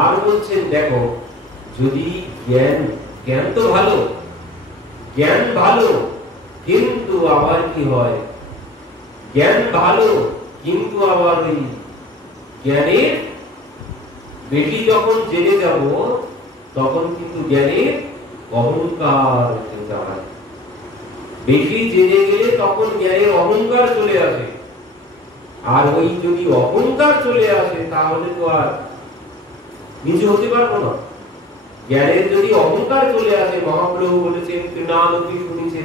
আর বলছেন দেখো, যদি জ্ঞান তো ভালো, জ্ঞান ভালো, কিন্তু আবার কি হয়, জ্ঞান ভালো কিন্তু আবার ওই জ্ঞানের বেশি যখন জেনে যাব তখন কিন্তু জ্ঞানের অহংকার হয়ে যায়। বেশি জেনে গেলে তখন জ্ঞানের অহংকার চলে আসে, আর ওই যদি অহংকার চলে আসে তাহলে তো আর নিচু হতে পারবো না। জ্ঞানের যদি অহংকার চলে আসে, মহাপ্রভু বলেছেন না লোকে শুনেছে,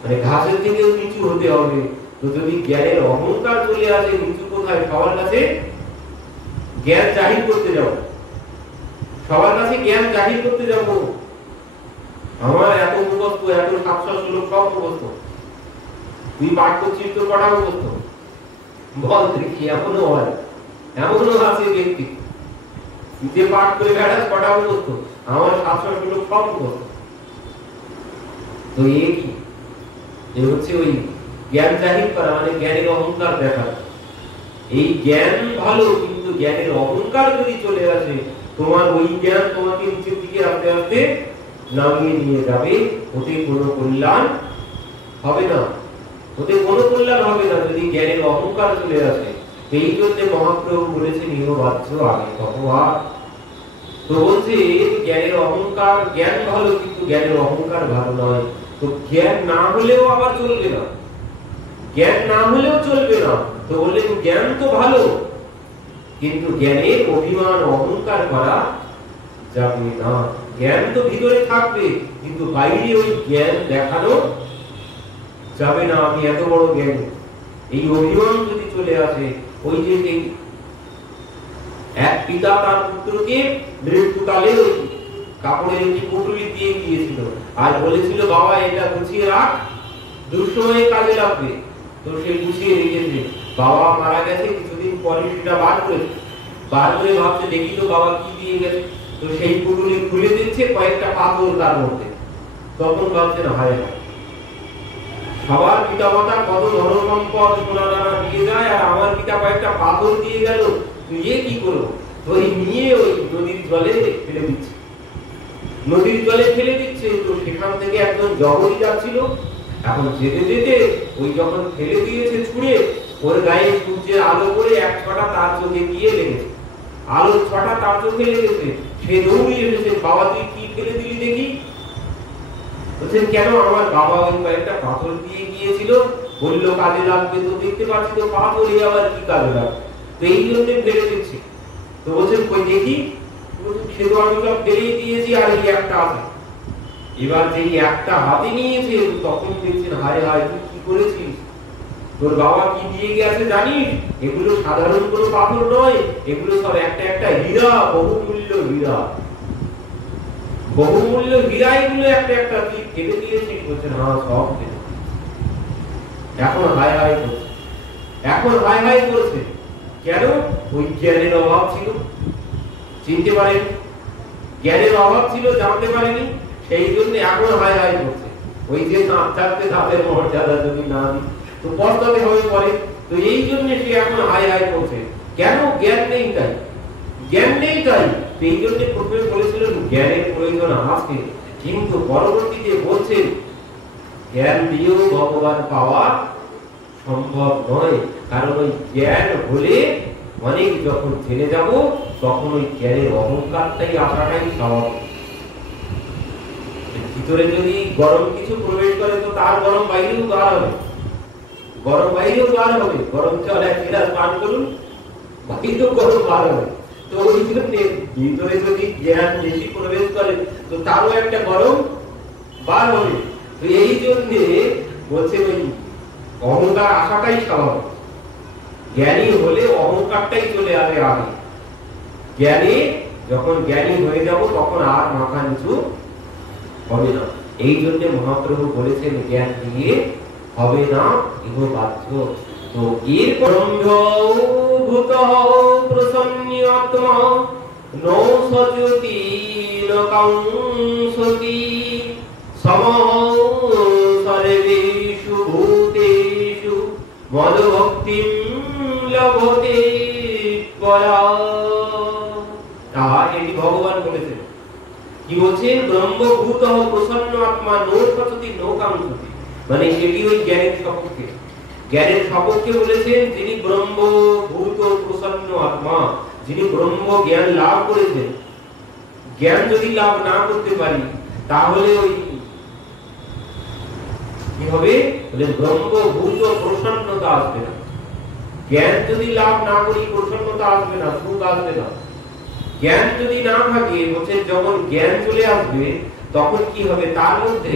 মানে ঘাসের থেকেও নিচু হতে হবে। তো যদি জ্ঞানের অহংকার চলে আসে, নিচু কোথায়? সবার কাছে জ্ঞান জাহির করতে যাব, সবার কাছে জ্ঞান জাহির করতে যাব। আমার এত মুখস্থ, এত 700 শ্লোক সব মুখস্থ, তুই পাঠ করছিস তো কটা মুখস্থ? বল দেখি। এমনও হয়, এমনও আছে ব্যক্তি যে পাঠ করে বেড়াস কটা মুখস্থ, আমার 700 শ্লোক সব মুখস্থ। তো এই হচ্ছে ওই জ্ঞান জাহির করা, মানে জ্ঞানের অহংকার দেখা। এই জ্ঞান ভালো, কিন্তু জ্ঞানের অহংকার যদি চলে আসে, তোমার ওই জ্ঞান তোমাকে নিচের দিকে আস্তে আস্তে নামিয়ে নিয়ে যাবে। ওতে কোনো কল্যাণ হবে না, ওতে কোনো কল্যাণ হবে না যদি জ্ঞানের অহংকার চলে আসে। এই জন্য মহাপ্রভু বলেছেন ইহবাচ্য আগে কহা। তো বলছে জ্ঞানের অহংকার, জ্ঞান ভালো কিন্তু জ্ঞানের অহংকার ভালো নয়। তো জ্ঞান না হলেও আবার চলবে না, জ্ঞান না হলেও চলবে না। তো বললেন জ্ঞান তো ভালো, কিন্তু জ্ঞানের অভিমান অহংকার করা যাবে না। জ্ঞান তো ভিতরে থাকবে, কিন্তু বাইরে ওই জ্ঞান দেখানো যাবে না, আমি এত বড় জ্ঞান। এই অভিমান যদি চলে আসে, ওই যে এক পিতা তার পুত্রকে মৃত্যুকালে ওই কাপড়ের একটি পুটুলি দিয়ে গিয়েছিল, আর বলেছিল বাবা এটা গুছিয়ে রাখ, দুঃসময়ে কাজে লাগবে। তো সে গুছিয়ে রেখেছে। বাবা মারা গেছে, কিছুদিন পরে সেটা বার করে ভাবছে দেখি তো বাবা কি দিয়ে গেছে। তো সেই পুটুলি খুলে দিচ্ছে, কয়েকটা পাথর তার মধ্যে। তখন ভাবছে না, হায় হায়, সবার পিতা মাতা কত ধনসম্পদ সোনা দানা দিয়ে যায়, আর আমার পিতা কয়েকটা পাথর দিয়ে গেল, তুই কি করবো? তো নিয়ে ওই নদীর জলে ফেলে দিচ্ছে, নদীর জলে ফেলে দিচ্ছে। তো সেখান থেকে একজন জগরি যাচ্ছিল, এখন যেতে যেতে ওই যখন ফেলে দিয়েছে ছুঁড়ে, ওর গায়ে সূর্যের আলো করে 1-6টা তার চোখে গিয়ে লেগেছে, আলো 6টা তার চোখে লেগেছে। সে দৌড়িয়ে এসেছে, বাবা তুই কি ফেলে দিলি দেখি। বলছেন কেন? আমার বাবা ওই কয়েকটা পাথর দিয়ে গিয়েছিল, বললো কাজে লাগবে, তো দেখতে পাচ্ছি তো পাথর, এই আবার কি কাজে লাগবে, তো এই জন্য ফেলে দিচ্ছি। তো বলছেন কই দেখি, সে তো আমি সব ফেলেই দিয়েছি, আর এই একটা আছে। এবার যেই একটা হাতে নিয়েছে, তখন দেখছেন হায় হায় তুই কি করেছিস, তোর বাবা কি দিয়ে গেছে জানিস? এগুলো সাধারণ কোনো পাথর নয়, এগুলো সব একটা একটা হীরা, বহুমূল্য হীরা, বহুমূল্য হীরা, এগুলো একটা একটা তুই ফেলে দিয়েছিস। বলছেন হ্যাঁ সব ফেলে। এখন হায় হায় করছে, এখন হায় হায় করছে। কেন? ওই জ্ঞানের অভাব ছিল, চিনতে পারেনি, জ্ঞানের অভাব ছিল, জানতে পারেনি, সেই জন্য এখন হায় হায় করছে। ওই যে দাঁত থাকতে দাঁতের মর্যাদা যদি না দিই তো পস্তাতে হবে পরে। তো এই জন্য সে এখন হায় হায় করছে। কেন? জ্ঞান নেই তাই, জ্ঞান নেই তাই। এই জন্য প্রথমে বলেছিলেন জ্ঞানের প্রয়োজন আছে, কিন্তু পরবর্তীতে বলছেন জ্ঞান দিয়েও ভগবান পাওয়া সম্ভব নয়। কারণ ওই জ্ঞান হলে অনেক যখন জেনে যাব তখন ওই জ্ঞানের অহংকারটাই আসাটাই স্বাভাবিক। ভিতরে যদি গরম কিছু প্রবেশ করে তো তার গরম বাইরেও বার হবে, গরম বাইরেও বার হবে। গরম জল এক গিলাস পান করুন, বাইরেও গরম বার হবে। তো ওই জন্য ভিতরে যদি জ্ঞান বেশি প্রবেশ করে তো তারও একটা গরম বার হবে। তো এই জন্য বলছে ওই অহংকার আসাটাই স্বাভাবিক। জ্ঞানী হলে অহংকারটাই চলে আসে আগে। জ্ঞানী যখন জ্ঞানী হয়ে যাব তখন আর মাথা নিচু হবে না। এই জন্য মহাপ্রভু বলেছেন জ্ঞান দিয়ে হবে না, ইহ বাধ্য। তো এর ব্রহ্মভূত প্রসন্নাত্মা নৌ সজ্জতি লোকাংসতি সমহ সর্বেষু ভূতেষু মদভক্তিম লভতে পরা। এটি ভগবান বলেছেন। কি বলছেন? ব্রহ্মভূত প্রসন্ন আত্মা নৌ সজ্জতি লোকাংসতি, মানে এটি ওই জ্ঞানের সপক্ষে। জ্ঞানের সপক্ষে বলেছেন যিনি ব্রহ্মভূত প্রসন্ন আত্মা, যিনি ব্রহ্ম জ্ঞান লাভ করেছেন। জ্ঞান যদি লাভ না করতে পারি তাহলে ওই কি হবে? ব্রহ্মভূত প্রসন্নতা আসবে না। জ্ঞান যদি লাভ না করি প্রসন্নতা আসবে না, সুখ আসবে না। জ্ঞান যদি না থাকে বলছে যখন জ্ঞান চলে আসবে তখন কি হবে? তার মধ্যে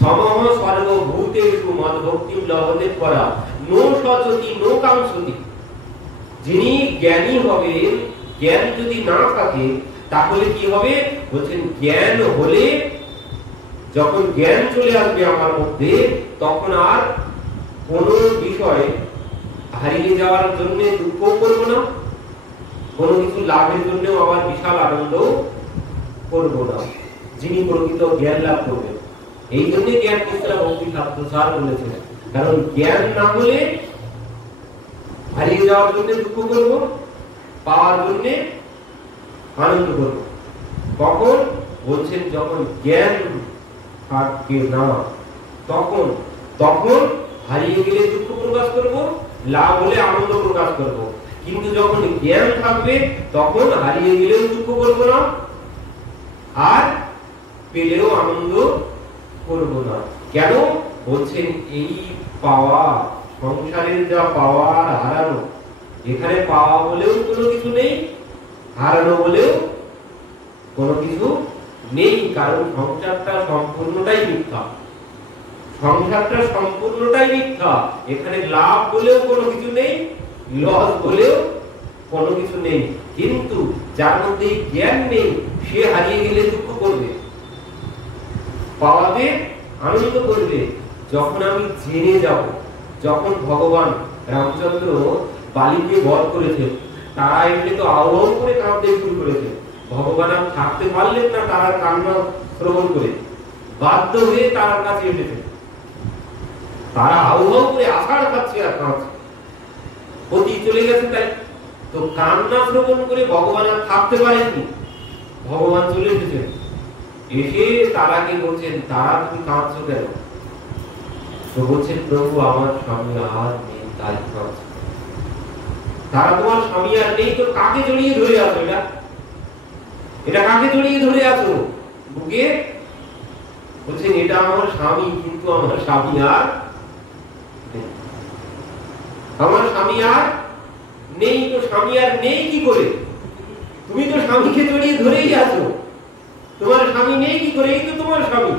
সমহ সর্বভূতেষু মদভক্তিম লভতে পরা নো সজ্জতি নো কাংসতি। যিনি জ্ঞানী হবেন, জ্ঞান যদি না থাকে তাহলে কি হবে? বলছেন জ্ঞান হলে, যখন জ্ঞান চলে আসবে আমার মধ্যে তখন আর কোন বিষয় হারিয়ে যাওয়ার জন্য দুঃখ করব না, কোনো কিছু লাভের জন্য আমার বিশাল আনন্দ করব না। যিনি প্রকৃত জ্ঞান লাভ করবেন, এই জন্য জ্ঞান মিশ্রা ভক্তি শাস্ত্রসার বলেছেন। কারণ জ্ঞান না হলে হারিয়ে যাওয়ার জন্য দুঃখ করব, পাওয়ার জন্য আনন্দ করব। কখন? বলছেন যখন জ্ঞান থাকবে না তখন তখন হারিয়ে গেলে দুঃখ প্রকাশ করব, লাভ হলে আনন্দ প্রকাশ করব। কিন্তু যখন জ্ঞান থাকবে তখন হারিয়ে গেলেও দুঃখ করব না, আর পেলেও আনন্দ করব না। কেন? বলছেন এই পাওয়া, সংসারের যা পাওয়া আর হারানো, এখানে পাওয়া বলেও কোনো কিছু নেই, হারানো বলেও কোনো কিছু নেই। কারণ সংসারটা সম্পূর্ণটাই মিথ্যা, সংসারটা সম্পূর্ণটাই মিথ্যা। এখানে লাভ বলেও কোনো কিছু নেই, লস বলেও কোনো কিছু নেই। কিন্তু যার মধ্যে জ্ঞান নেই সে হারিয়ে গেলে দুঃখ করবে, পাওয়াতে আনন্দ করবে। যখন আমি জেনে যাব, যখন ভগবান রামচন্দ্র বালিকে বধ করেছেন, তারা এসে তো আহ্বান করে কাঁদতে শুরু করেছে। ভগবান আর থাকতে পারলেন না তারা কান্না শ্রবণ করে, বাধ্য হয়ে তার কাছে এসেছে। তারা আহ্বান করে আষাঢ় পাচ্ছে আর কাঁদছে, পতি চলে গেছে তাই। তো কান্না শ্রবণ করে ভগবান আর থাকতে পারেননি, ভগবান চলে এসেছেন। এসে তারাকে বলছেন, তারা তুমি কাঁদছো কেন? তো বলছেন প্রভু আমার স্বামী আর নেই তাই কাঁদছে। তারা তোমার স্বামী আর নেই তো কাকে জড়িয়ে ধরে আছো? এটা কাকে জড়িয়ে ধরে আছো বুকে? বলছেন এটা আমার স্বামী, কিন্তু আমার স্বামী আর নেই, আমার স্বামী আর নেই। তো স্বামী আর নেই কি করে? তুমি তো স্বামীকে জড়িয়ে ধরেই আছো, তোমার স্বামী নেই কি করে? এই তো তোমার স্বামী,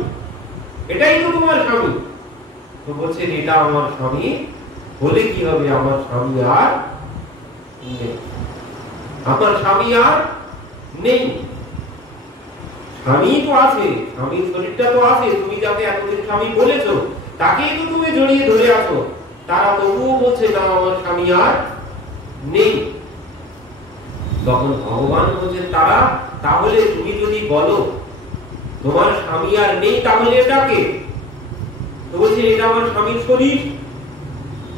এটাই তো তোমার স্বামী। তো বলছেন এটা আমার স্বামী বলে কি হবে? আমার স্বামী আর নেই, আমার স্বামী আর নেই। স্বামী তো আছে, স্বামীর শরীরটা তো আছে, তুমি যাকে এতদিন স্বামী বলেছো তাকেই তো তুমি জড়িয়ে ধরে আছো। তারা তবুও বলছে না আমার স্বামী আর নেই। তখন ভগবান বলছেন তারা, তাহলে তুমি যদি বলো তোমার স্বামী আর নেই তাহলে এটাকে? তো বলছে এটা আমার স্বামীর শরীর,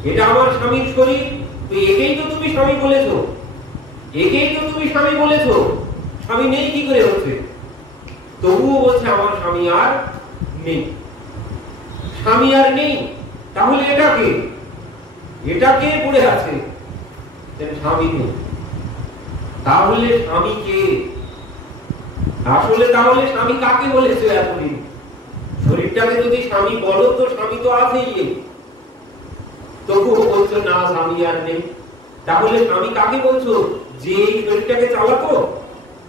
এটা আমার স্বামীর শরীর। তো একেই তো তুমি স্বামী বলেছো, একেই তো তুমি স্বামী বলেছো, স্বামী নেই কি করে হচ্ছে? তবুও বলছে আমার স্বামী আর নেই, স্বামী আর নেই। তাহলে এটাকে? এটা কে পড়ে আছে? স্বামী নেই। তাহলে স্বামী কে? আসলে তাহলে স্বামী কাকে বলেছে এতদিন? শরীরটাকে যদি স্বামী বলো তো স্বামী তো আছেই, তবুও বলছো না স্বামী আর নেই। তাহলে স্বামী কাকে বলছো? যে এই শরীরটাকে চালাতো,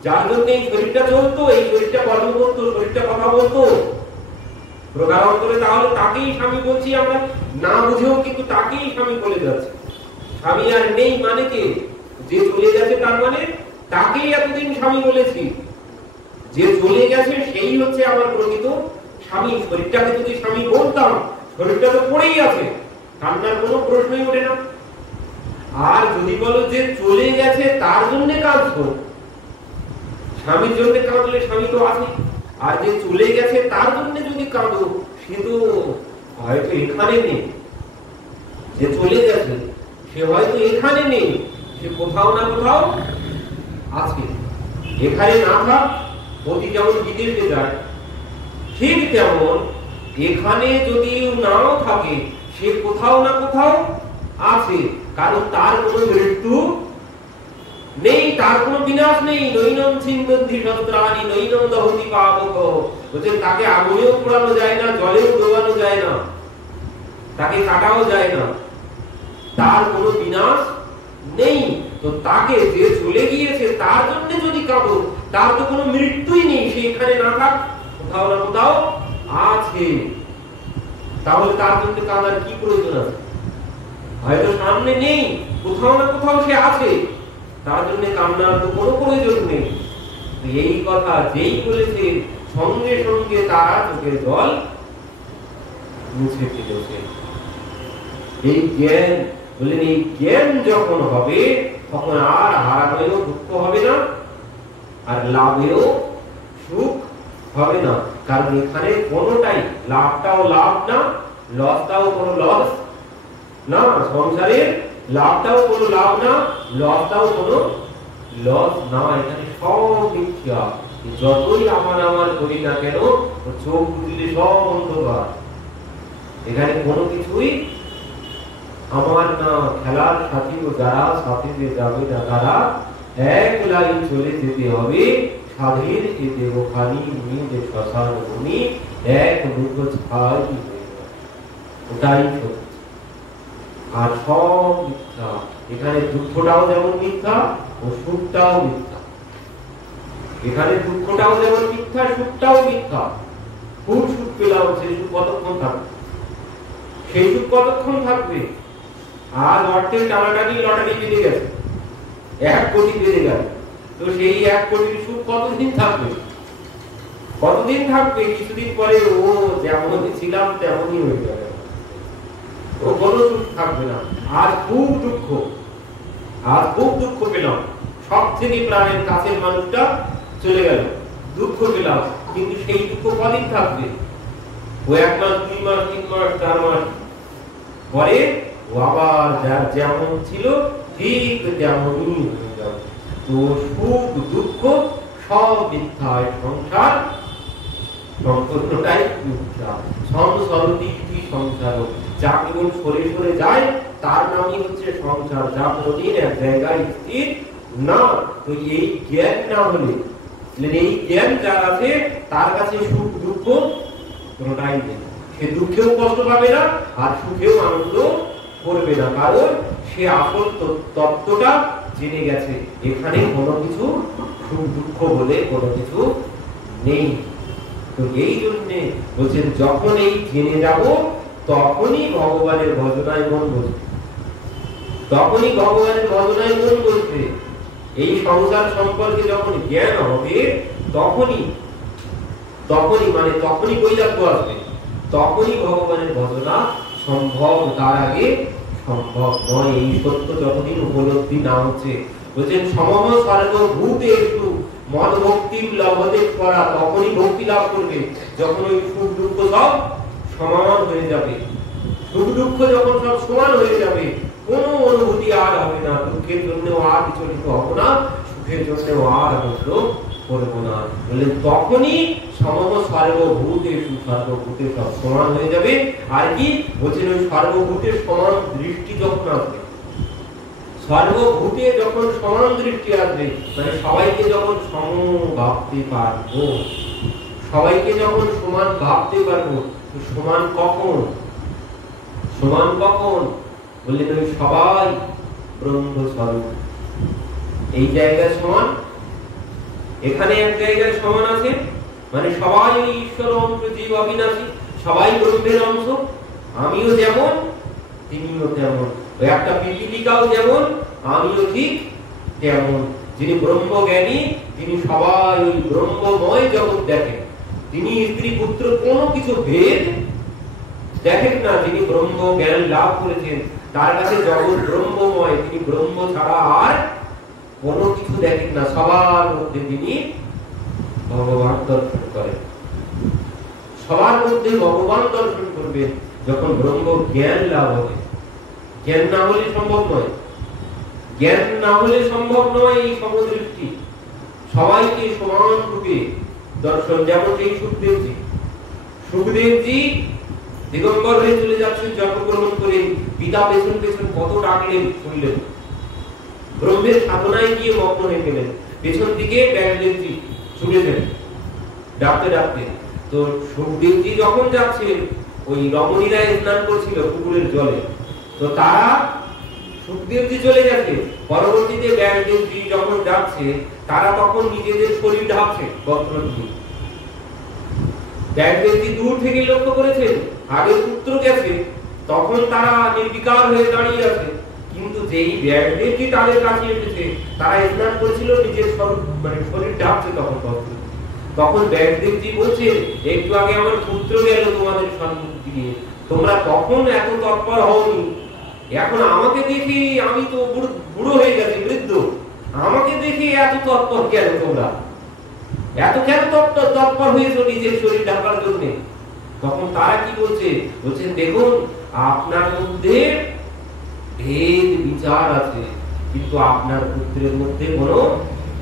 যার জন্য এই শরীরটা চলতো, এই শরীরটা কর্ম করতো, শরীরটা কথা বলতো প্রকারান্তরে, তাহলে তাকেই স্বামী বলছি আমরা। না বুঝেও কিন্তু তাকেই স্বামী বলে যাচ্ছে। স্বামী আর নেই মানে কে? যে চলে গেছে তার মানে তাকেই এতদিন স্বামী বলেছি। যে চলে গেছে সেই হচ্ছে আমার প্রকৃত স্বামী। শরীরটাকে যদি স্বামী বলতাম, শরীরটা তো পড়েই আছে, কান্নার কোনো প্রশ্নই ওঠে না। আর যদি বলো যে চলে গেছে তার জন্য কাঁদছো, স্বামীর জন্য কাঁদলে স্বামী তো আছে। আর যে চলে গেছে তার জন্য যদি কাঁদো, সে তো হয়তো এখানে নেই। যে চলে গেছে সে হয়তো এখানে নেই, সে কোথাও না কোথাও আছে। এখানে না থাক, অতি যেমন বিদেশে যায়, ঠিক তেমন এখানে যদি নাও থাকে, সে কোথাও না কোথাও আছে। কারণ তার কোনো মৃত্যু নেই, তার কোনো বিনাশ নেই। নৈনম ছিন্দন্তি শস্ত্রাণি নৈনম দহতি পাবক। বলছেন তাকে আগুনেও পোড়ানো যায় না, জলেও ডোবানো যায় না, তাকে কাটাও যায় না, তার কোনো বিনাশ নেই। তো তাকে যে চলে গিয়েছে তার জন্য যদি কাঁদো, তার তো কোনো মৃত্যুই নেই, সে এখানে না থাক, কোথাও না কোথাও আছে। তাহলে তার জন্য কাঁদার কি প্রয়োজন আছে? হয়তো সামনে নেই, কোথাও না কোথাও সে আছে, তার জন্য কান্নার তো কোনো প্রয়োজন নেই। এই কথা যেই বলেছে, সঙ্গে সঙ্গে তারা চোখের জল মুছে ফেলেছে। এই জ্ঞান বললেন, এই জ্ঞান যখন হবে তখন আর হারাবেও দুঃখ হবে না, আর লাভেও সুখ হবে না। কারণ এখানে কোনোটাই, লাভটাও লাভ না, লসটাও কোনো লস না। সংসারের লাভটাও কোনো লাভ না, লসটাও কোনো লস না। এখানে সব মিথ্যা। যতই আমার করি না কেন, চোখ বুঝলে সব অন্ধকার। এখানে কোনো কিছুই আমার না। খেলার সাথী ও যারা সাথে যাবে না তারা এক লাইন চলে যেতে হবে। সাধের এ দেবখানি নিজ শ্মশান ভূমি এক মুখ ছাই হয়ে যায়। ওটাই সত্য। আর সব মিথ্যা। এখানে দুঃখটাও যেমন মিথ্যা ও সুখটাও মিথ্যা। এখানে দুঃখটাও যেমন মিথ্যা, সুখটাও মিথ্যা। খুব সুখ পেলাম, সেই সুখ কতক্ষণ থাকবে? সেই সুখ কতক্ষণ থাকবে? আর অর্থের টানাটানি লটারি বেঁধে গেছে, 1 কোটি বেঁধে গেল, তো সেই 1 কোটির সুখ কতদিন থাকবে? কতদিন থাকবে? কিছুদিন পরে ও যেমন ছিলাম তেমনই হয়ে যাবে, ও কোনো সুখ থাকবে না। আর খুব দুঃখ, আর খুব দুঃখ পেলাম, সব থেকে প্রাণের কাছের মানুষটা চলে গেল, দুঃখ পেলাম, কিন্তু সেই দুঃখ কদিন থাকবে? ও 1 মাস, 2 মাস, 3 মাস, 4 মাস পরে ও আবার যেমন ছিল ঠিক তেমনই হয়ে যাবে। তো সুখ দুঃখ সব মিথ্যা। সংসার সম্পূর্ণটাই মিথ্যা। সংসারতি সংসার, যা কেবল সরে সরে যায় তার নামই হচ্ছে সংসার, যা কোনদিন এক জায়গায় স্থির না। তো এই জ্ঞান না হলে, এই জ্ঞান যার আছে তার কাছে সুখ দুঃখ কোনটাই নেই। সে দুঃখেও কষ্ট পাবে না, আর সুখেও আনন্দ করবে না, কারণ সে আসল তত্ত্বটা জেনে গেছে। এখানে কোনো কিছু সুখ দুঃখ বলে কোনো কিছু নেই। তো এই জন্য বলছেন, যখন এই জেনে যাব তখনই ভগবানের ভজনায় মন বসবে, তখনই ভগবানের ভজনায় মন বসবে। এই সংসার সম্পর্কে যখন জ্ঞান হবে তখনই মানে তখনই বৈরাগ্য আসবে, তখনই ভগবানের ভজনা সম্ভব। তার আগে সম্ভব নয়। এই সত্য যতদিন উপলব্ধি না হচ্ছে, বলছেন সমম সর্বভূতেষু মদ ভক্তি লভতে করা, তখনই ভক্তি লাভ করবে যখন ওই সুখ দুঃখ সব সমান হয়ে যাবে। সুখ দুঃখ যখন সব সমান হয়ে যাবে, কোনো অনুভূতি আর হবে না। দুঃখের জন্য আর বিচলিত হব না, সুখের জন্য আর হলো করব না। বলে তখনই সমম সর্বভূতেষু, সর্বভূতে সব সমান হয়ে যাবে। আর কি বলছেন, ওই সর্বভূতে সমান দৃষ্টি যখন আসবে, সর্বভূতে যখন সমান দৃষ্টি আসবে, মানে সবাইকে যখন সম ভাবতে পারবো, সবাইকে যখন সমান ভাবতে পারবো, সমান কখন? সমান কখন বললেন, ওই সবাই ব্রহ্মস্বরূপ। এই জায়গায় সমান, এখানে এক জায়গায় সমান আছে, মানে সবাই ঈশ্বর অংশ, জীব অবিনাশী, সবাই ব্রহ্মের অংশ। আমিও যেমন তিনিও তেমন, ওই একটা পিপীলিকাও যেমন আমিও ঠিক তেমন। যিনি ব্রহ্মজ্ঞানী, তিনি সবাই ওই ব্রহ্মময় জগৎ দেখেন। তিনি স্ত্রী পুত্র কোনো কিছু ভেদ দেখেন না। যিনি ব্রহ্ম জ্ঞান লাভ করেছেন, তার কাছে জগৎ ব্রহ্মময়, তিনি ব্রহ্ম ছাড়া আর কোনো কিছু দেখেন না। সবার মধ্যে তিনি ভগবান দর্শন করেন, সবার মধ্যে ভগবান দর্শন করবেন যখন ব্রহ্ম জ্ঞান লাভ হবে। জ্ঞান না হলে সম্ভব নয়, জ্ঞান না হলে সম্ভব নয় এই সমদৃষ্টি, সবাইকে সমান রূপে দর্শন। যেমন এই সুখদেবজি দিগম্বর হয়ে চলে যাচ্ছেন জন্মগ্রহণ করে, পিতা পেছন পেছন কত ডাকলেন শুনলেন, ব্রহ্মের সাধনায় গিয়ে মগ্ন হয়ে গেলেন। পেছন দিকে ব্যাসদেবজি ছুটেছেন ডাকতে ডাকতে। তো সুখদেবজি যখন যাচ্ছেন, ওই রমণীরা স্নান করছিল পুকুরের জলে, তো তারা, সুখদেবজি চলে গেছে, পরবর্তীতে ব্যাসদেবজি যখন যাচ্ছে, তারা তখন নিজেদের শরীর ঢাকছে বস্ত্র দিয়ে। ব্যাসদেবজি দূর থেকে লক্ষ্য করেছেন, আগে পুত্র গেছে, তখন তারা নির্বিকার হয়ে দাঁড়িয়ে আছে। কিন্তু যেই ব্যাসদেবজি তাদের কাছে এসেছে, তারা স্নান করেছিল, নিজের স্বরূপ মানে শরীর ঢাকছে তখন বস্ত্র। তখন ব্যাসদেবজি বলছেন, একটু আগে আমার পুত্র গেল তোমাদের সম্মুখ দিয়ে, তোমরা তখন এত তৎপর হওনি, এখন আমাকে দেখে, আমি তো বুড়ো হয়ে গেছি, বৃদ্ধ, আমাকে দেখে এত তৎপর কেন? তোমরা এত কেন তৎপর হয়েছো নিজের শরীর ঢাকার জন্য? তখন তারা কি বলছে, বলছেন দেখুন, আপনার মধ্যে ভেদ বিচার আছে, কিন্তু আপনার পুত্রের মধ্যে কোনো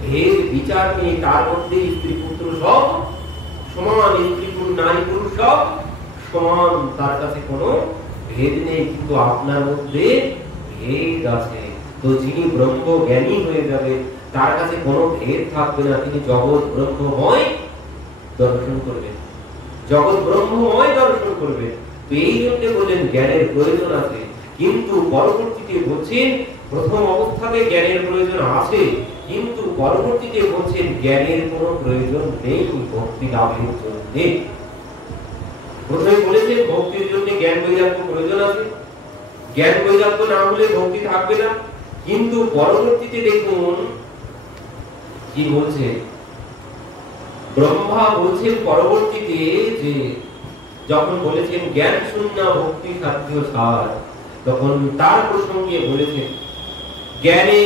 ভেদ বিচার নেই। তার মধ্যে স্ত্রী পুত্র সব সমান, স্ত্রী নারী পুরুষ সব সমান, তার কাছে কোনো ভেদ নেই, কিন্তু আপনার মধ্যে ভেদ আছে। তো যিনি ব্রহ্ম জ্ঞানী হয়ে যাবে, তার কাছে কোনো ভেদ থাকবে না, তিনি জগৎ ব্রহ্মময় দর্শন করবেন, জগৎ ব্রহ্মময় দর্শন করবেন। তো এই জন্য বললেন জ্ঞানের প্রয়োজন আছে, কিন্তু পরবর্তীতে বলছেন প্রথম অবস্থাতে জ্ঞানের প্রয়োজন আছে, কিন্তু পরবর্তীতে বলছেন জ্ঞানের কোনো প্রয়োজন নেই ভক্তি লাভের জন্য। প্রথমে বলেছেন ভক্তির জন্য জ্ঞান বৈরাগ্য প্রয়োজন আছে, জ্ঞান বৈরাগ্য না হলে ভক্তি থাকবে না। কিন্তু পরবর্তীতে দেখুন কি বলছে, ব্রহ্মা বলছেন পরবর্তীতে, যে যখন বলেছেন জ্ঞান শূন্য ভক্তি সাধ্য সার, তখন তার প্রসঙ্গে বলেছেন জ্ঞানে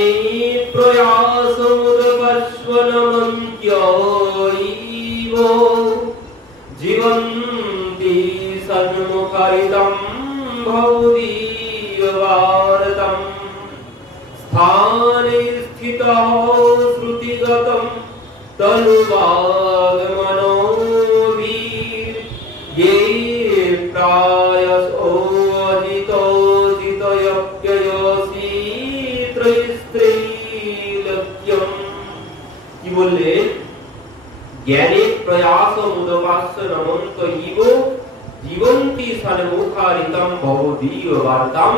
প্রয়াস মুদবস্বনমন্ত্যৈব জীবন্তি সন্মুখারিতম ভৌদীয়বারতম স্থানে স্থিতঃ শ্রুতিগতম তনুবাগমনোবীর ये प्रायसो अजितो जितयप्ययसि त्रयस्त्रीलक्ष्यम्। কি বললে, জ্ঞানে প্রয়াস মুদপাস্য নমন্ত ইব জীবন্তি সন্মুখারিতম ভবদীয়বার্তাম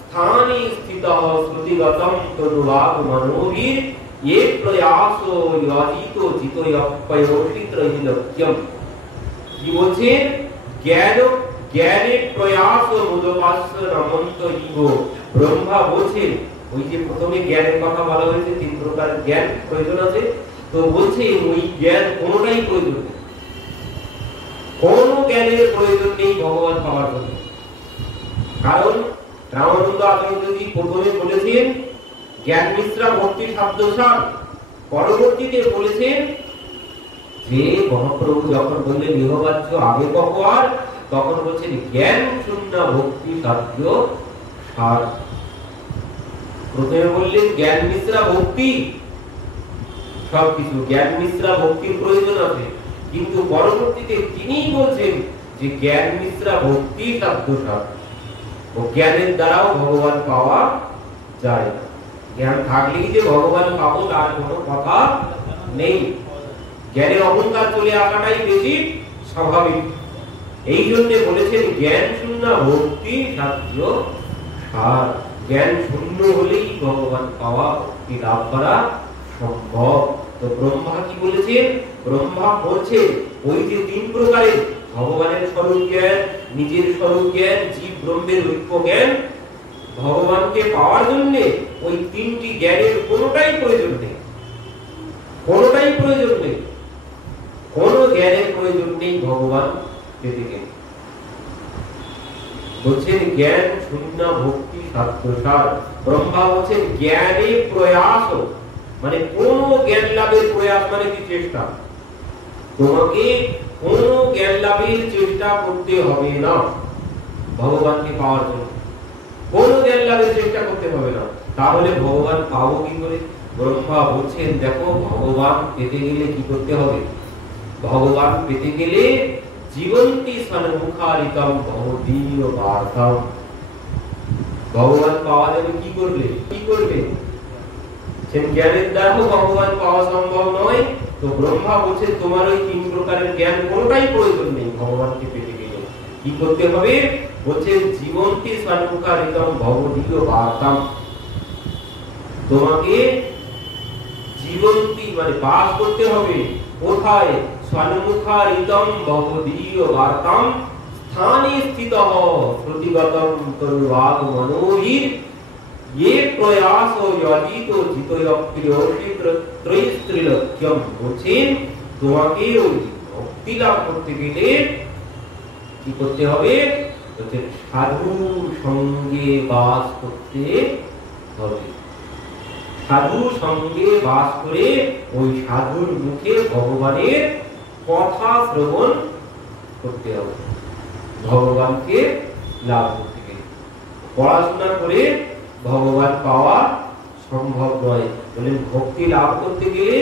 স্থানে স্থিতঃ শ্রুতিগতম তনুবাগমনোবীর ये प्रयासो याजितो जितयप्ययसि त्रयस्ত্রীলক্ষ্যম। কি বলছেন, জ্ঞানে প্রয়াস মুদপাস্য নমন্ত ইব। ব্রহ্মা বলছেন, ওই যে প্রথমে জ্ঞানের কথা বলা হয়েছে, তিন প্রকার জ্ঞান প্রয়োজন আছে, তো বলছে ওই জ্ঞান কোনটাই প্রয়োজন নেই, কোন জ্ঞানের প্রয়োজন নেই ভগবান পাওয়ার জন্য। কারণ রামানন্দ আচার্যজি প্রথমে বলেছেন জ্ঞান মিশ্রা ভক্তি সাধ্যসার, পরবর্তীতে বলেছেন যে মহাপ্রভু যখন বললেন ইহবাচ্য আগে কখন, তখন বলছেন জ্ঞান শূন্য ভক্তি সাধ্য সার। প্রথমে বললেন জ্ঞান মিশ্রা ভক্তি, সবকিছু জ্ঞান মিশ্রা ভক্তির প্রয়োজন আছে, কিন্তু পরবর্তীতে তিনিই বলছেন যে জ্ঞান মিশ্রা ভক্তি সাধ্যসার, ও জ্ঞানের দ্বারাও ভগবান পাওয়া যায় না। জ্ঞান থাকলেই যে ভগবান পাবো তার কোনো কথা নেই। জ্ঞানের অহংকার চলে আসাটাই বেশি স্বাভাবিক। এই জন্য বলেছেন জ্ঞান শূন্য ভক্তি সাধ্য সার। জ্ঞান শূন্য হলেই ভগবান পাওয়া, ভক্তি লাভ করা সম্ভব। তো ব্রহ্মা কি বলেছেন? ব্রহ্মা বলছেন ওই যে তিন প্রকারের ভগবানের স্বরূপ জ্ঞান, নিজের স্বরূপ জ্ঞান, জীব ব্রহ্মের ঐক্য জ্ঞান, ভগবানকে পাওয়ার জন্য ওই তিনটি জ্ঞানের কোনোটাই প্রয়োজন নেই, কোনোটাই প্রয়োজন নেই, কোন জ্ঞানের প্রয়োজন নেই ভগবান পেতে গেলে। বলছেন জ্ঞান শূন্য ভক্তি সাধ্যসার। ব্রহ্মা বলছেন জ্ঞানে প্রয়াস, মানে কোন জ্ঞান লাভের প্রয়াস মানে কি চেষ্টা, তোমাকে কোন জ্ঞান লাভের চেষ্টা করতে হবে না ভগবানকে পাওয়ার জন্য, কোন জ্ঞান লাভের চেষ্টা করতে হবে না। তাহলে ভগবান পাবো কি করে? ব্রহ্মা বলছেন দেখো, ভগবান পেতে গেলে কি করতে হবে? ভগবান পেতে গেলে জীবন্তী সন্মুখারিতম বহুদীয় বার্তাম। ভগবান পাওয়া যাবে কি করলে? কি করলে? জ্ঞানের দ্বারাও ভগবান পাওয়া সম্ভব নয়। তো ব্রহ্মা বলছে তোমার ওই তিন প্রকারের জ্ঞান কোনটাই প্রয়োজন নেই ভগবানকে পেতে গেলে। কি করতে হবে? বলছে জীবন্তী সন্মুখারিতম বহুদীয় বার্তাম। তোমাকে জীবন্তী মানে বাস করতে হবে কোথায়? সন্মুখারিতম বহুদীয় বার্তাম স্থানে স্থিতঃ শ্রুতিগতম তরুবাগ মনোহির ये प्रयास यदित जितयप्रियोषि ত্রৈস্ত্রিলক্ষ্যম। বলছেন তোমাকে ওই ভক্তি লাভ করতে গেলে কি করতে হবে? বলছে সাধু সঙ্গে বাস করতে হবে। সাধু সঙ্গে বাস করে ওই সাধুর মুখে ভগবানের কথা শ্রবণ করতে হবে ভগবানকে লাভ করতে গেলে। পড়াশোনা করে ভগবান পাওয়া সম্ভব নয়। বলেন ভক্তি লাভ করতে গেলে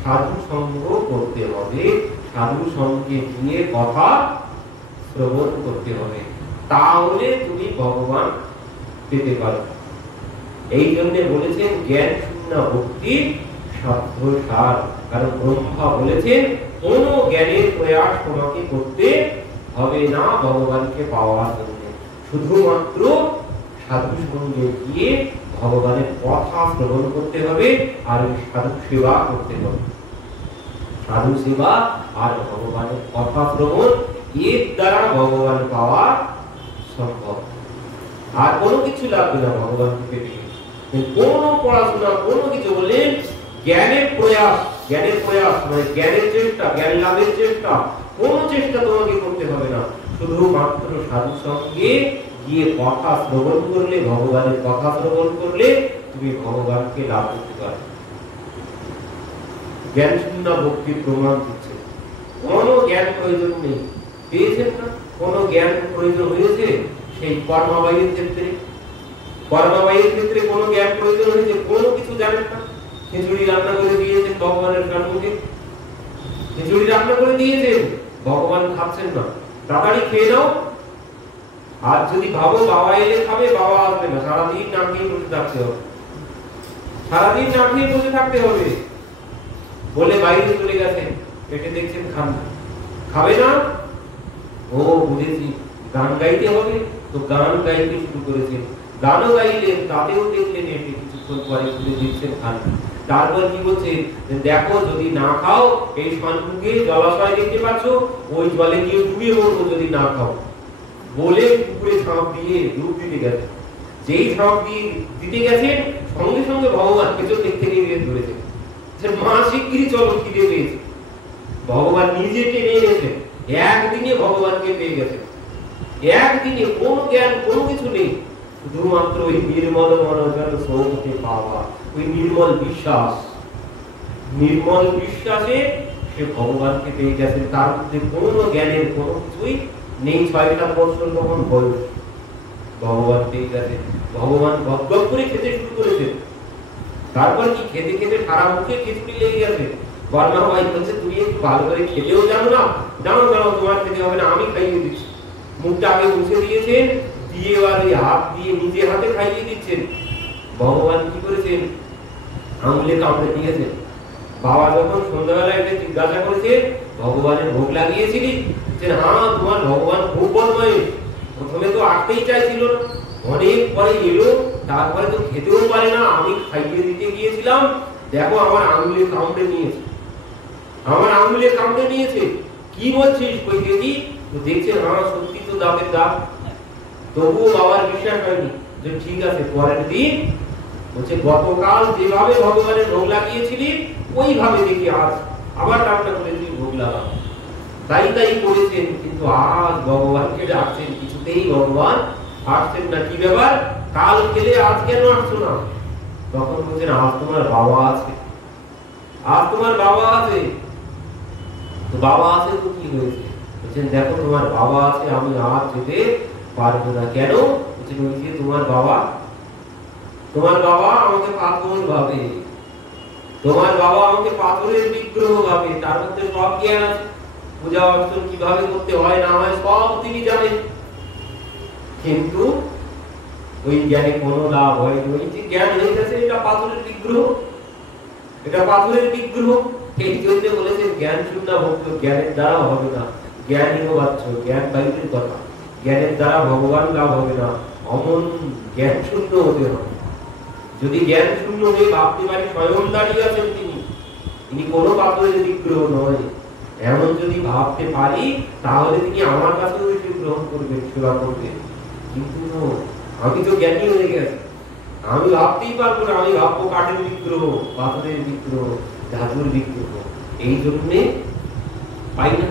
সাধু সঙ্গ করতে হবে, সাধু সঙ্গে গিয়ে কথা শ্রবণ করতে হবে, তাহলে তুমি ভগবান পেতে পারো। এই জন্য বলেছেন জ্ঞান শূন্য ভক্তি সাধ্য সার। কারণ ব্রহ্মা বলেছেন কোন জ্ঞানের প্রয়াস তোমাকে করতে হবে না ভগবানকে পাওয়ার জন্য, শুধুমাত্র সাধু সঙ্গে গিয়ে ভগবানের কথা শ্রবণ করতে হবে আর সাধু সেবা করতে হবে। সাধু সেবা আর ভগবানের কথা শ্রবণ, এর দ্বারা ভগবান পাওয়া সম্ভব। আর কোনো কিছু লাগবে না ভগবানকে পেতে গেলে। কোন পড়াশোনা কোনো কিছু বললেন জ্ঞানের প্রয়াস, জ্ঞানের প্রয়াস মানে জ্ঞানের চেষ্টা, জ্ঞান লাভের চেষ্টা, কোনো চেষ্টা তোমাকে করতে হবে না। শুধুমাত্র সাধু সঙ্গে গিয়ে কথা শ্রবণ করলে, ভগবানের কথা শ্রবণ করলে তুমি ভগবানকে লাভ করতে পারবে। জ্ঞান শূন্য ভক্তির প্রমাণ দিচ্ছে কোনো জ্ঞান প্রয়োজন নেই। পেয়েছেন না? কোনো জ্ঞান প্রয়োজন হয়েছে সেই কর্মাবাইয়ের ক্ষেত্রে? কর্মাবাইয়ের ক্ষেত্রে কোনো জ্ঞান প্রয়োজন হয়েছে? কোনো কিছু জানেন না, খিচুড়ি রান্না করে দিয়েছেন ভগবানের সম্মুখে, খিচুড়ি রান্না করে দিয়েছেন, ভগবান খাচ্ছেন না, তাড়াতাড়ি খেয়ে নাও। আর যদি ভাবো বাবা এলে খাবে, বাবা আসবে না, সারাদিন না খেয়ে বসে থাকতে হবে, সারাদিন না খেয়ে বসে থাকতে হবে বলে বাইরে চলে গেছেন, পেটে দেখছেন খান না, খাবে না। ও বুঝেছি, গান গাইতে হবে, তো গান গাইতে শুরু করেছেন, গানও গাইলেন, তাতেও দেখলেন এটি কিছুক্ষণ পরে খুলে দিচ্ছেন খান না। তারপর কি বলছে? দেখো যদি না খাও, এই সম্মুখে জলাশয় দেখতে পাচ্ছ, ওই জলে গিয়ে ডুবে মরবো যদি না খাও বলে পুকুরে ঝাঁপ দিয়ে ডুব দিতে গেছে। যেই ঝাঁপ দিয়ে দিতে গেছেন, সঙ্গে সঙ্গে ভগবান পেছন দিক থেকে ধরেছেন, মা শিগগিরই চলো, খিদে পেয়েছে। ভগবান নিজে টেনে এনেছেন, একদিনে ভগবানকে পেয়ে গেছেন, একদিনে। কোনো জ্ঞান কোনো কিছু নেই, শুধুমাত্র ওই নির্মল মনোজন সৌমকে পাওয়া, ওই নির্মল বিশ্বাস, নির্মল বিশ্বাসে সে ভগবানকে পেয়ে গেছেন। তার মধ্যে কোনো জ্ঞানের কোনো কিছুই নেই। ৬টা বছর তখন বয়স, ভগবান পেয়ে গেছেন। ভগবান গপ করে খেতে শুরু করেছেন। তারপর কি খেতে খেতে সারা মুখে খিচুড়ি লেগে গেছে, বর্মা ভাই বলছে তুমি একটু ভালো করে খেতেও জানো না, জানো জানো তোমার খেতে হবে না, আমি খাইয়ে দিচ্ছি। মুখটা আগে মুছে দিয়েছেন, দিয়ে এবার ওই হাত দিয়ে নিজে হাতে খাইয়ে দিচ্ছেন। ভগবান কি করেছেন, আঙুলে কামড়ে দিয়েছেন। বাবা যখন সন্ধ্যাবেলা এসে জিজ্ঞাসা করেছে ভগবানের ভোগ লাগিয়েছিলি, যে হ্যাঁ তোমার ভগবান খুব বদমাইশ, প্রথমে তো আসতেই চাইছিল না, অনেক পরে এলো, তারপরে তো খেতেও পারে না, আমি খাইয়ে দিতে গিয়েছিলাম, দেখো আমার আঙুলে কামড়ে নিয়েছে, আমার আঙুলে কামড়ে নিয়েছে, কি বলছিস কই দেখি? তো দেখছে হ্যাঁ সত্যি তো দাঁতের দাগ। তবুও বাবার বিশ্বাস হয়নি, যে ঠিক আছে পরের দিন বলছে গতকাল যেভাবে ভগবানের ভোগ লাগিয়েছিলি ওইভাবে দেখি আজ আবার রান্না করে তুই ভোগ লাগা। তাই তাই করেছেন, কিন্তু আজ ভগবানকে ডাকছেন, কিছুতেই ভগবান আসছেন না। কি ব্যাপার, কাল খেলে আজ কেন আসছো না? তখন বলছেন আজ তোমার বাবা আছে, আজ তোমার বাবা আছে। তো বাবা আছে তো কি হয়েছে? বলছেন দেখো তোমার বাবা আছে, আমি আজ যেতে পারবো না। কেন? বলছেন ওই যে তোমার বাবা, তোমার বাবা আমাকে পাথর ভাবে, তোমার বাবা আমাকে পাথরের বিগ্রহ ভাবে, তার মধ্যে সব জ্ঞান আছে, পূজা অর্চন কিভাবে করতে হয় না হয় সব তিনি জানেন, কিন্তু ওই জ্ঞানে কোনো লাভ হয় না। ওই যে জ্ঞান হয়ে গেছে এটা পাথরের বিগ্রহ, এটা পাথরের বিগ্রহ। এই জন্য বলেছেন জ্ঞান শূন্য ভক্ত, জ্ঞানের দ্বারা হবে না, জ্ঞানই বাচ্চ, জ্ঞান বাইরের কথা, জ্ঞানের দ্বারা ভগবান লাভ হবে না, অমন জ্ঞান শূন্য হতে হবে। যদি জ্ঞান শূন্য হয়ে ভাবতে পারি স্বয়ং দাঁড়িয়ে আছেন তিনি, তিনি কোনো পাথরের বিগ্রহ নয়, এমন যদি ভাবতে পারি তাহলে তিনি আমার কাছেও এসে গ্রহণ করবেন, সেবা করবেন। কিন্তু আমি তো জ্ঞানী হয়ে গেছি, আমি ভাবতেই পারবো না, আমি ভাববো কাঠের বিগ্রহ, পাথরের বিগ্রহ, ধাতুর বিগ্রহ। এই জন্যে পাই না,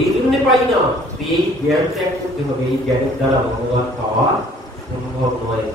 এই জন্য পাই না। এই জ্ঞান ত্যাগ করতে হবে, এই জ্ঞানের দ্বারা ভগবান পাওয়া সম্ভব নয়।